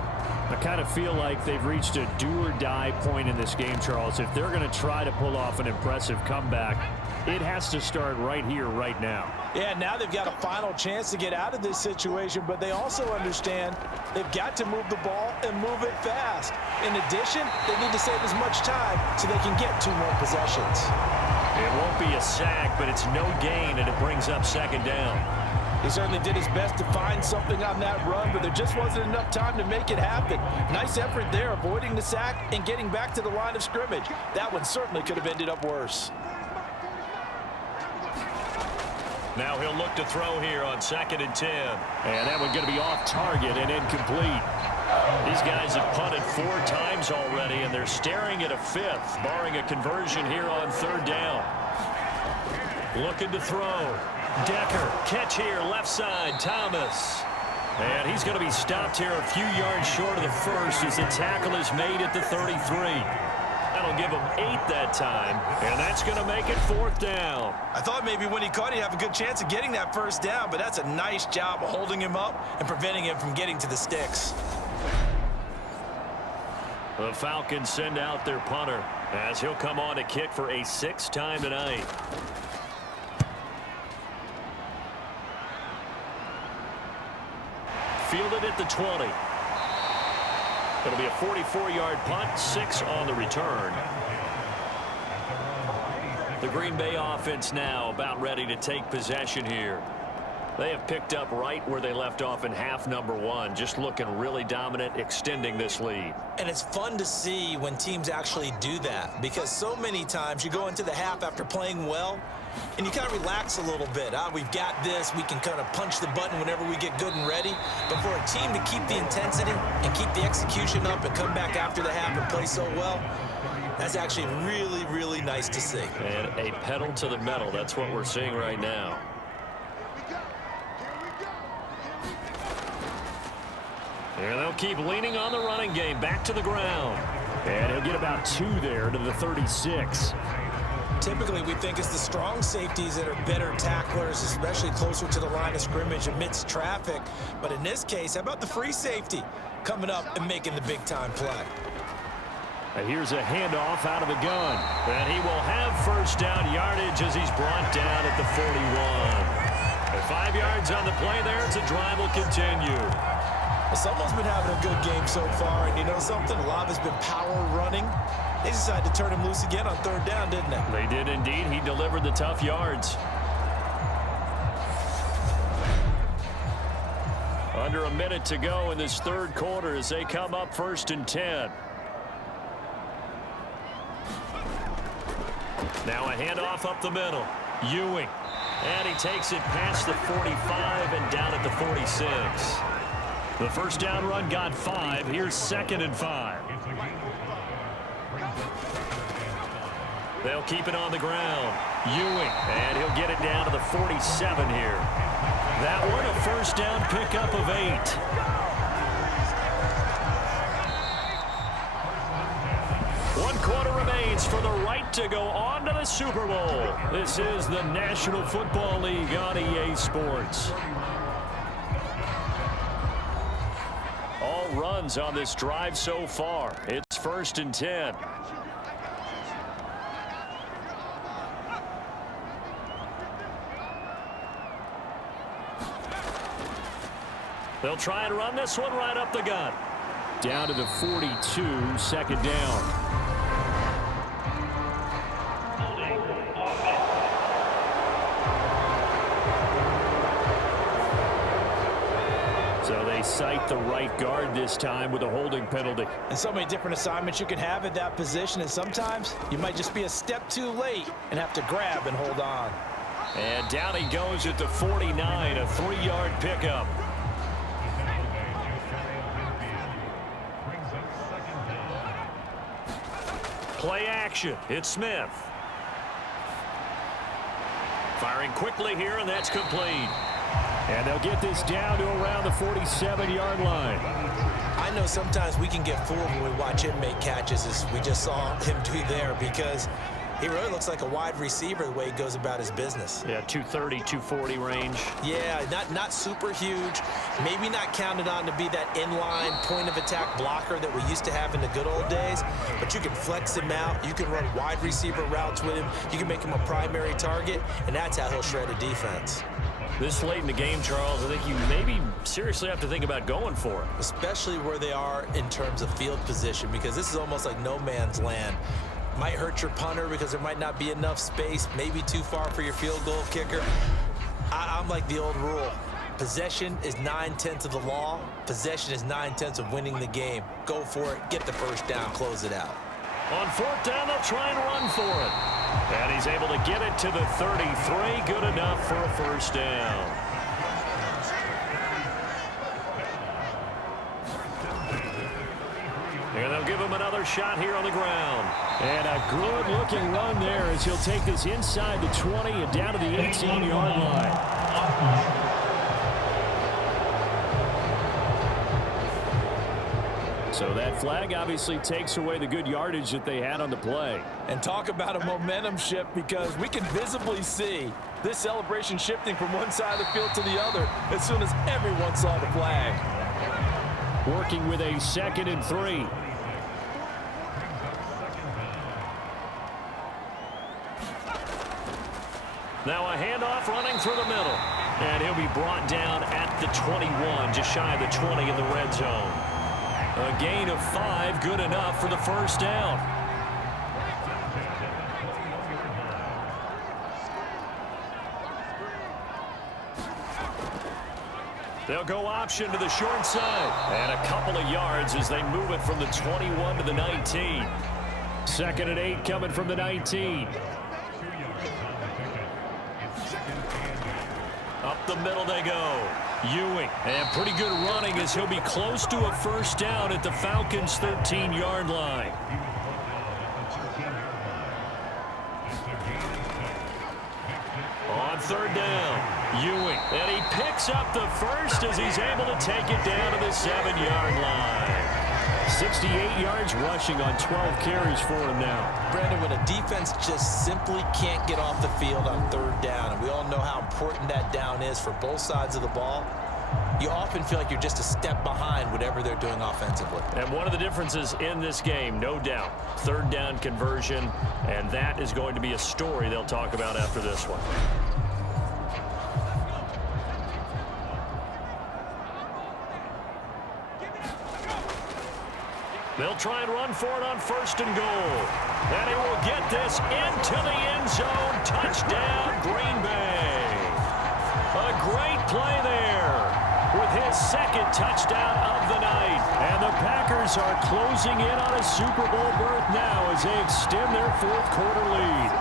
I kind of feel like they've reached a do-or-die point in this game, Charles. If they're going to try to pull off an impressive comeback, it has to start right here, right now. Yeah, now they've got a final chance to get out of this situation, but they also understand they've got to move the ball and move it fast. In addition, they need to save as much time so they can get 2 more possessions. It won't be a sack, but it's no gain, and it brings up 2nd down. He certainly did his best to find something on that run, but there just wasn't enough time to make it happen. Nice effort there, avoiding the sack and getting back to the line of scrimmage. That one certainly could have ended up worse. Now he'll look to throw here on 2nd and 10. And that one going to be off target and incomplete. These guys have punted 4 times already, and they're staring at a 5th, barring a conversion here on 3rd down. Looking to throw. Decker, catch here, left side, Thomas. And he's going to be stopped here a few yards short of the first as the tackle is made at the 33. That'll give him 8 that time, and that's going to make it 4th down. I thought maybe when he caught, he'd have a good chance of getting that 1st down, but that's a nice job of holding him up and preventing him from getting to the sticks. The Falcons send out their punter as he'll come on to kick for a 6th time tonight. Fielded at the 20. It'll be a 44-yard punt, 6 on the return. The Green Bay offense now about ready to take possession here. They have picked up right where they left off in half number 1, just looking really dominant, extending this lead. And it's fun to see when teams actually do that, because so many times you go into the half after playing well, and you kind of relax a little bit. We've got this. We can kind of punch the button whenever we get good and ready. But for a team to keep the intensity and keep the execution up and come back after the half and play so well, that's actually really, really nice to see. And a pedal to the metal. That's what we're seeing right now. And they'll keep leaning on the running game. Back to the ground. And he'll get about 2 there to the 36. Typically, we think it's the strong safeties that are better tacklers, especially closer to the line of scrimmage amidst traffic. But in this case, how about the free safety coming up and making the big-time play? And here's a handoff out of the gun. And he will have 1st down yardage as he's brought down at the 41. And 5 yards on the play there. It's a drive will continue. Well, someone's been having a good game so far, and you know something? A lot has been power running. They decided to turn him loose again on 3rd down, didn't they? They did indeed. He delivered the tough yards. Under a minute to go in this 3rd quarter as they come up 1st and 10. Now a handoff up the middle. Ewing. And he takes it past the 45 and down at the 46. The 1st down run got 5. Here's 2nd and 5. They'll keep it on the ground. Ewing, and he'll get it down to the 47 here. That one a 1st down pickup of 8. One quarter remains for the right to go on to the Super Bowl. This is the National Football League on EA Sports. All runs on this drive so far. It's 1st and 10. They'll try and run this one right up the gut. Down to the 42, 2nd down. So they cite the right guard this time with a holding penalty. And so many different assignments you can have at that position, and sometimes you might just be a step too late and have to grab and hold on. And down he goes at the 49, a 3-yard pickup. Play action. It's Smith. Firing quickly here, and that's complete. And they'll get this down to around the 47-yard line. I know sometimes we can get fooled when we watch him make catches, as we just saw him do there, because he really looks like a wide receiver the way he goes about his business. Yeah, 230, 240 range. Yeah, not super huge. Maybe not counted on to be that inline point-of-attack blocker that we used to have in the good old days, but you can flex him out. You can run wide receiver routes with him. You can make him a primary target, and that's how he'll shred a defense. This late in the game, Charles, I think you maybe seriously have to think about going for it. Especially where they are in terms of field position, because this is almost like no man's land. Might hurt your punter because there might not be enough space, maybe too far for your field goal kicker. I'm like the old rule. Possession is 9/10 of the law. Possession is 9/10 of winning the game. Go for it, get the first down, close it out. On fourth down, they'll try and run for it. And he's able to get it to the 33. Good enough for a first down. And they'll give him another shot here on the ground. And a good-looking run there as he'll take this inside the 20 and down to the 18-yard line. So that flag obviously takes away the good yardage that they had on the play. And talk about a momentum shift, because we can visibly see this celebration shifting from one side of the field to the other as soon as everyone saw the flag. Working with a 2nd and 3. Now a handoff running through the middle. And he'll be brought down at the 21, just shy of the 20 in the red zone. A gain of 5, good enough for the first down. They'll go option to the short side. And a couple of yards as they move it from the 21 to the 19. 2nd and 8 coming from the 19. Up the middle they go. Ewing, and pretty good running as he'll be close to a first down at the Falcons' 13-yard line. On third down, Ewing, and he picks up the first as he's able to take it down to the 7-yard line. 68 yards rushing on 12 carries for him now. Brandon, when a defense just simply can't get off the field on third down, and we all know how important that down is for both sides of the ball, you often feel like you're just a step behind whatever they're doing offensively. And one of the differences in this game, no doubt, third down conversion, and that is going to be a story they'll talk about after this one. They'll try and run for it on 1st and goal. And he will get this into the end zone. Touchdown, Green Bay. A great play there with his 2nd touchdown of the night. And the Packers are closing in on a Super Bowl berth now as they extend their 4th quarter lead.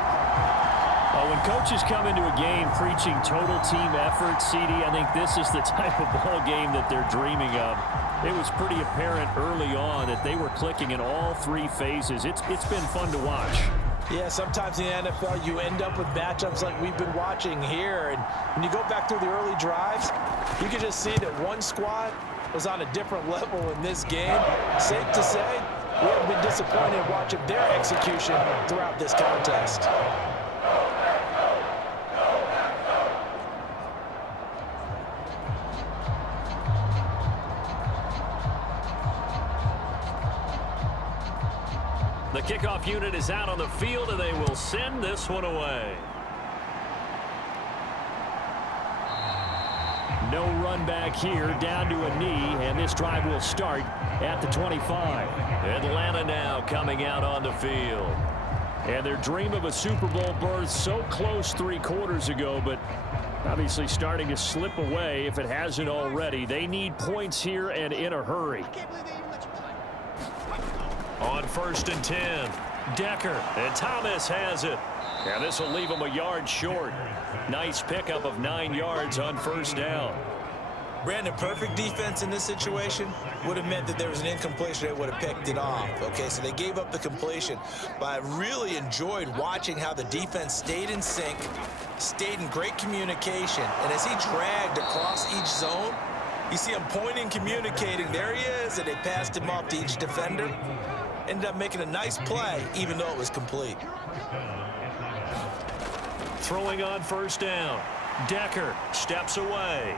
When coaches come into a game preaching total team effort, CD, I think this is the type of ball game that they're dreaming of. It was pretty apparent early on that they were clicking in all 3 phases. It's been fun to watch. Yeah, sometimes in the NFL you end up with matchups like we've been watching here. And when you go back through the early drives, you can just see that one squad was on a different level in this game. Safe to say, we have been disappointed watching their execution throughout this contest. The kickoff unit is out on the field, and they will send this one away. No run back here, down to a knee, and this drive will start at the 25. Atlanta now coming out on the field. And their dream of a Super Bowl berth so close 3 quarters ago, but obviously starting to slip away if it hasn't already. They need points here and in a hurry. On 1st and 10, Decker, and Thomas has it. And this will leave him a yard short. Nice pickup of 9 yards on 1st down. Brandon, perfect defense in this situation would have meant that there was an incompletion. They would have picked it off. Okay, so they gave up the completion. But I really enjoyed watching how the defense stayed in sync, stayed in great communication. And as he dragged across each zone, you see him pointing, communicating. There he is, and they passed him off to each defender. Ended up making a nice play, even though it was complete. Throwing on first down. Decker steps away.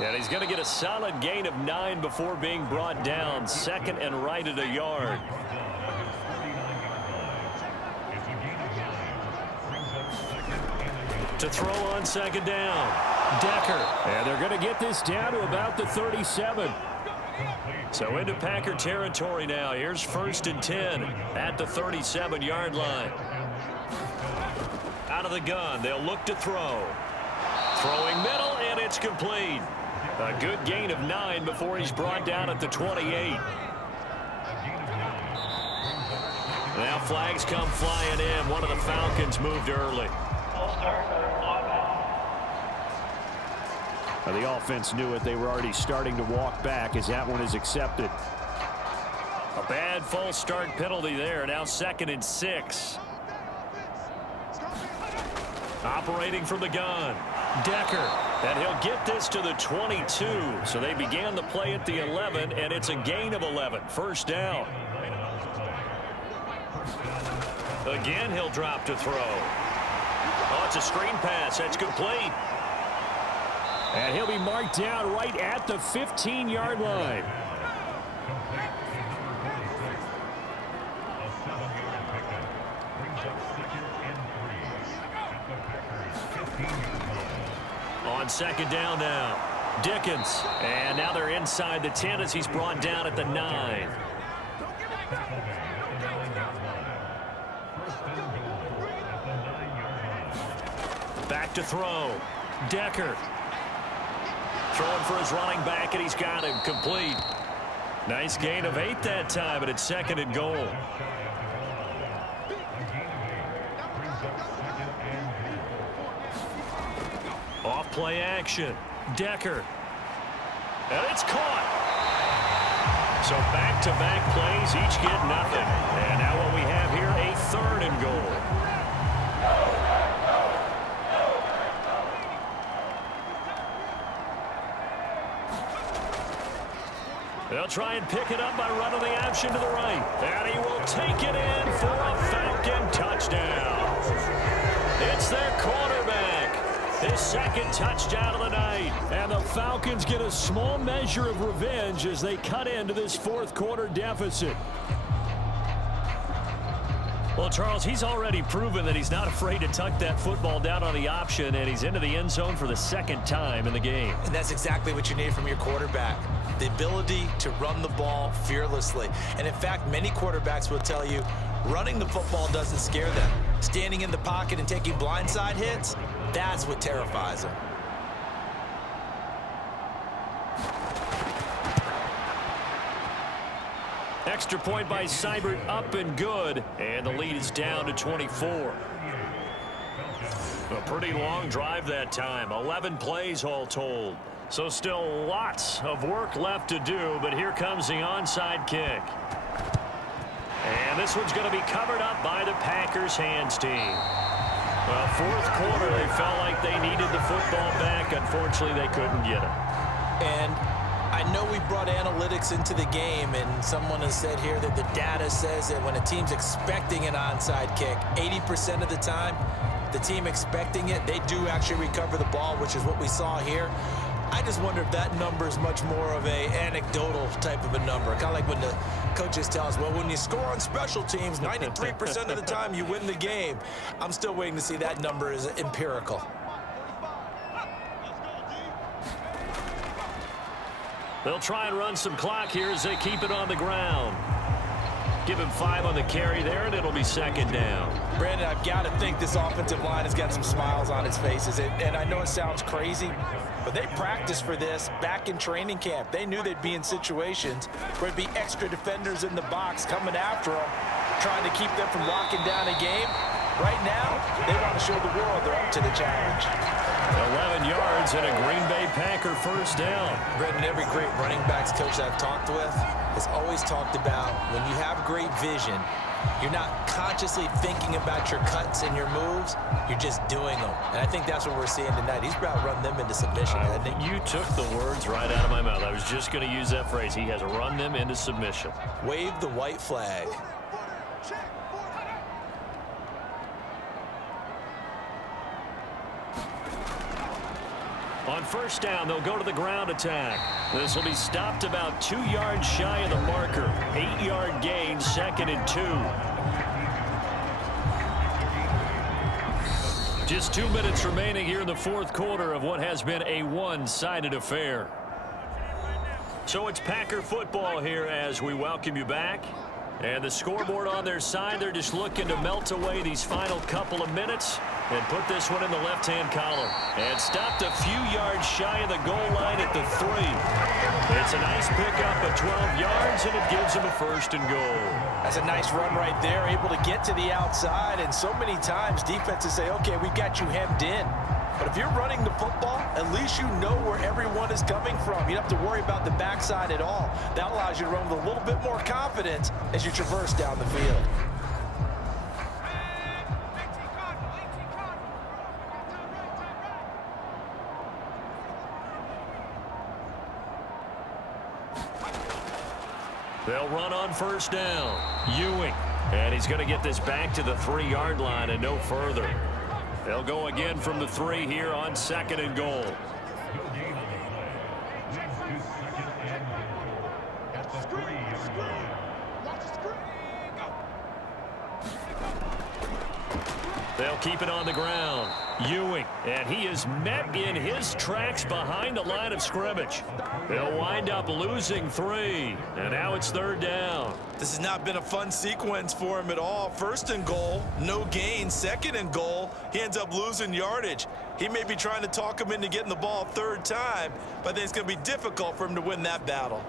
And he's going to get a solid gain of 9 before being brought down. Second and right at a yard. To throw on second down. Decker. And they're going to get this down to about the 37. So into Packer territory now. Here's first and 10 at the 37-yard line. Out of the gun. They'll look to throw. Throwing middle, and it's complete. A good gain of 9 before he's brought down at the 28. Now flags come flying in. One of the Falcons moved early. The offense knew it. They were already starting to walk back as that one is accepted. A bad false start penalty there. Now second and 6. Operating from the gun. Decker. And he'll get this to the 22. So they began the play at the 11, and it's a gain of 11. First down. Again, he'll drop to throw. Oh, it's a screen pass. That's complete. And he'll be marked down right at the 15-yard line. On second down now. Dickens. And now they're inside the 10 as he's brought down at the 9. Back to throw. Decker. Throwing for his running back, and he's got him complete. Nice gain of 8 that time, and it's second and goal. Off play action. Decker. And it's caught. So back-to-back plays, each get nothing. And now what we have here, a third and goal. They'll try and pick it up by running the option to the right. And he will take it in for a Falcon touchdown. It's their quarterback. His second touchdown of the night. And the Falcons get a small measure of revenge as they cut into this fourth quarter deficit. Well, Charles, he's already proven that he's not afraid to tuck that football down on the option, and he's into the end zone for the second time in the game. And that's exactly what you need from your quarterback. The ability to run the ball fearlessly. And in fact, many quarterbacks will tell you running the football doesn't scare them. Standing in the pocket and taking blindside hits, that's what terrifies them. Extra point by Seibert, up and good. And the lead is down to 24. A pretty long drive that time. 11 plays all told. So still lots of work left to do, but here comes the onside kick. And this one's going to be covered up by the Packers hands team. Well, fourth quarter, they felt like they needed the football back. Unfortunately, they couldn't get it. And I know we brought analytics into the game, and someone has said here that the data says that when a team's expecting an onside kick, 80% of the time, the team expecting it, they do actually recover the ball, which is what we saw here. I just wonder if that number is much more of a anecdotal type of a number. Kind of like when the coaches tell us, well, when you score on special teams, 93% of the time you win the game. I'm still waiting to see that number is empirical. They'll try and run some clock here as they keep it on the ground. Give him 5 on the carry there, and it'll be second down. Brandon, I've got to think this offensive line has got some smiles on its faces. And I know it sounds crazy, but they practiced for this back in training camp. They knew they'd be in situations where there'd be extra defenders in the box coming after them, trying to keep them from locking down a game. Right now, they want to show the world they're up to the challenge. 11 yards and a Green Bay Packer first down. Brendan, every great running backs coach I've talked with has always talked about when you have great vision, you're not consciously thinking about your cuts and your moves, you're just doing them. And I think that's what we're seeing tonight. He's about run them into submission. You took the words right out of my mouth. I was just going to use that phrase. He has run them into submission. Wave the white flag. On first down, they'll go to the ground attack. This will be stopped about 2 yards shy of the marker. 8-yard gain, 2nd and 2. Just 2 minutes remaining here in the fourth quarter of what has been a one-sided affair. So it's Packer football here as we welcome you back. And the scoreboard on their side, they're just looking to melt away these final couple of minutes and put this one in the left-hand column. And stopped a few yards shy of the goal line at the 3. It's a nice pickup of 12 yards, and it gives them a 1st and goal. That's a nice run right there, able to get to the outside. And so many times defenses say, okay, we got you hemmed in. But if you're running the football, at least you know where everyone is coming from. You don't have to worry about the backside at all. That allows you to run with a little bit more confidence as you traverse down the field. They'll run on first down. Ewing. And he's going to get this back to the 3-yard line and no further. They'll go again from the 3 here on 2nd and goal. They'll keep it on the ground. Ewing, and he is met in his tracks behind the line of scrimmage. They'll wind up losing 3, and now it's 3rd down. This has not been a fun sequence for him at all. 1st and goal, no gain. 2nd and goal, he ends up losing yardage. He may be trying to talk him into getting the ball 3rd time, but I think it's going to be difficult for him to win that battle.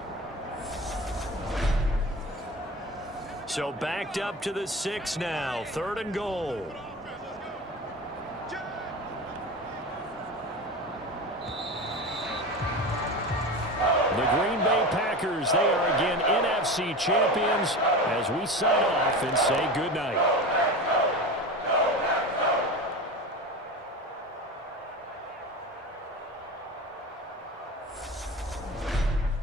So backed up to the 6 now, 3rd and goal. The Green Bay Packers, they are again NFC champions as we sign off and say goodnight.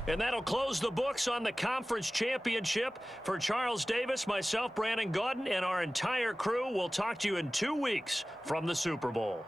And that'll close the books on the conference championship. For Charles Davis, myself, Brandon Gaudin, and our entire crew, we'll talk to you in 2 weeks from the Super Bowl.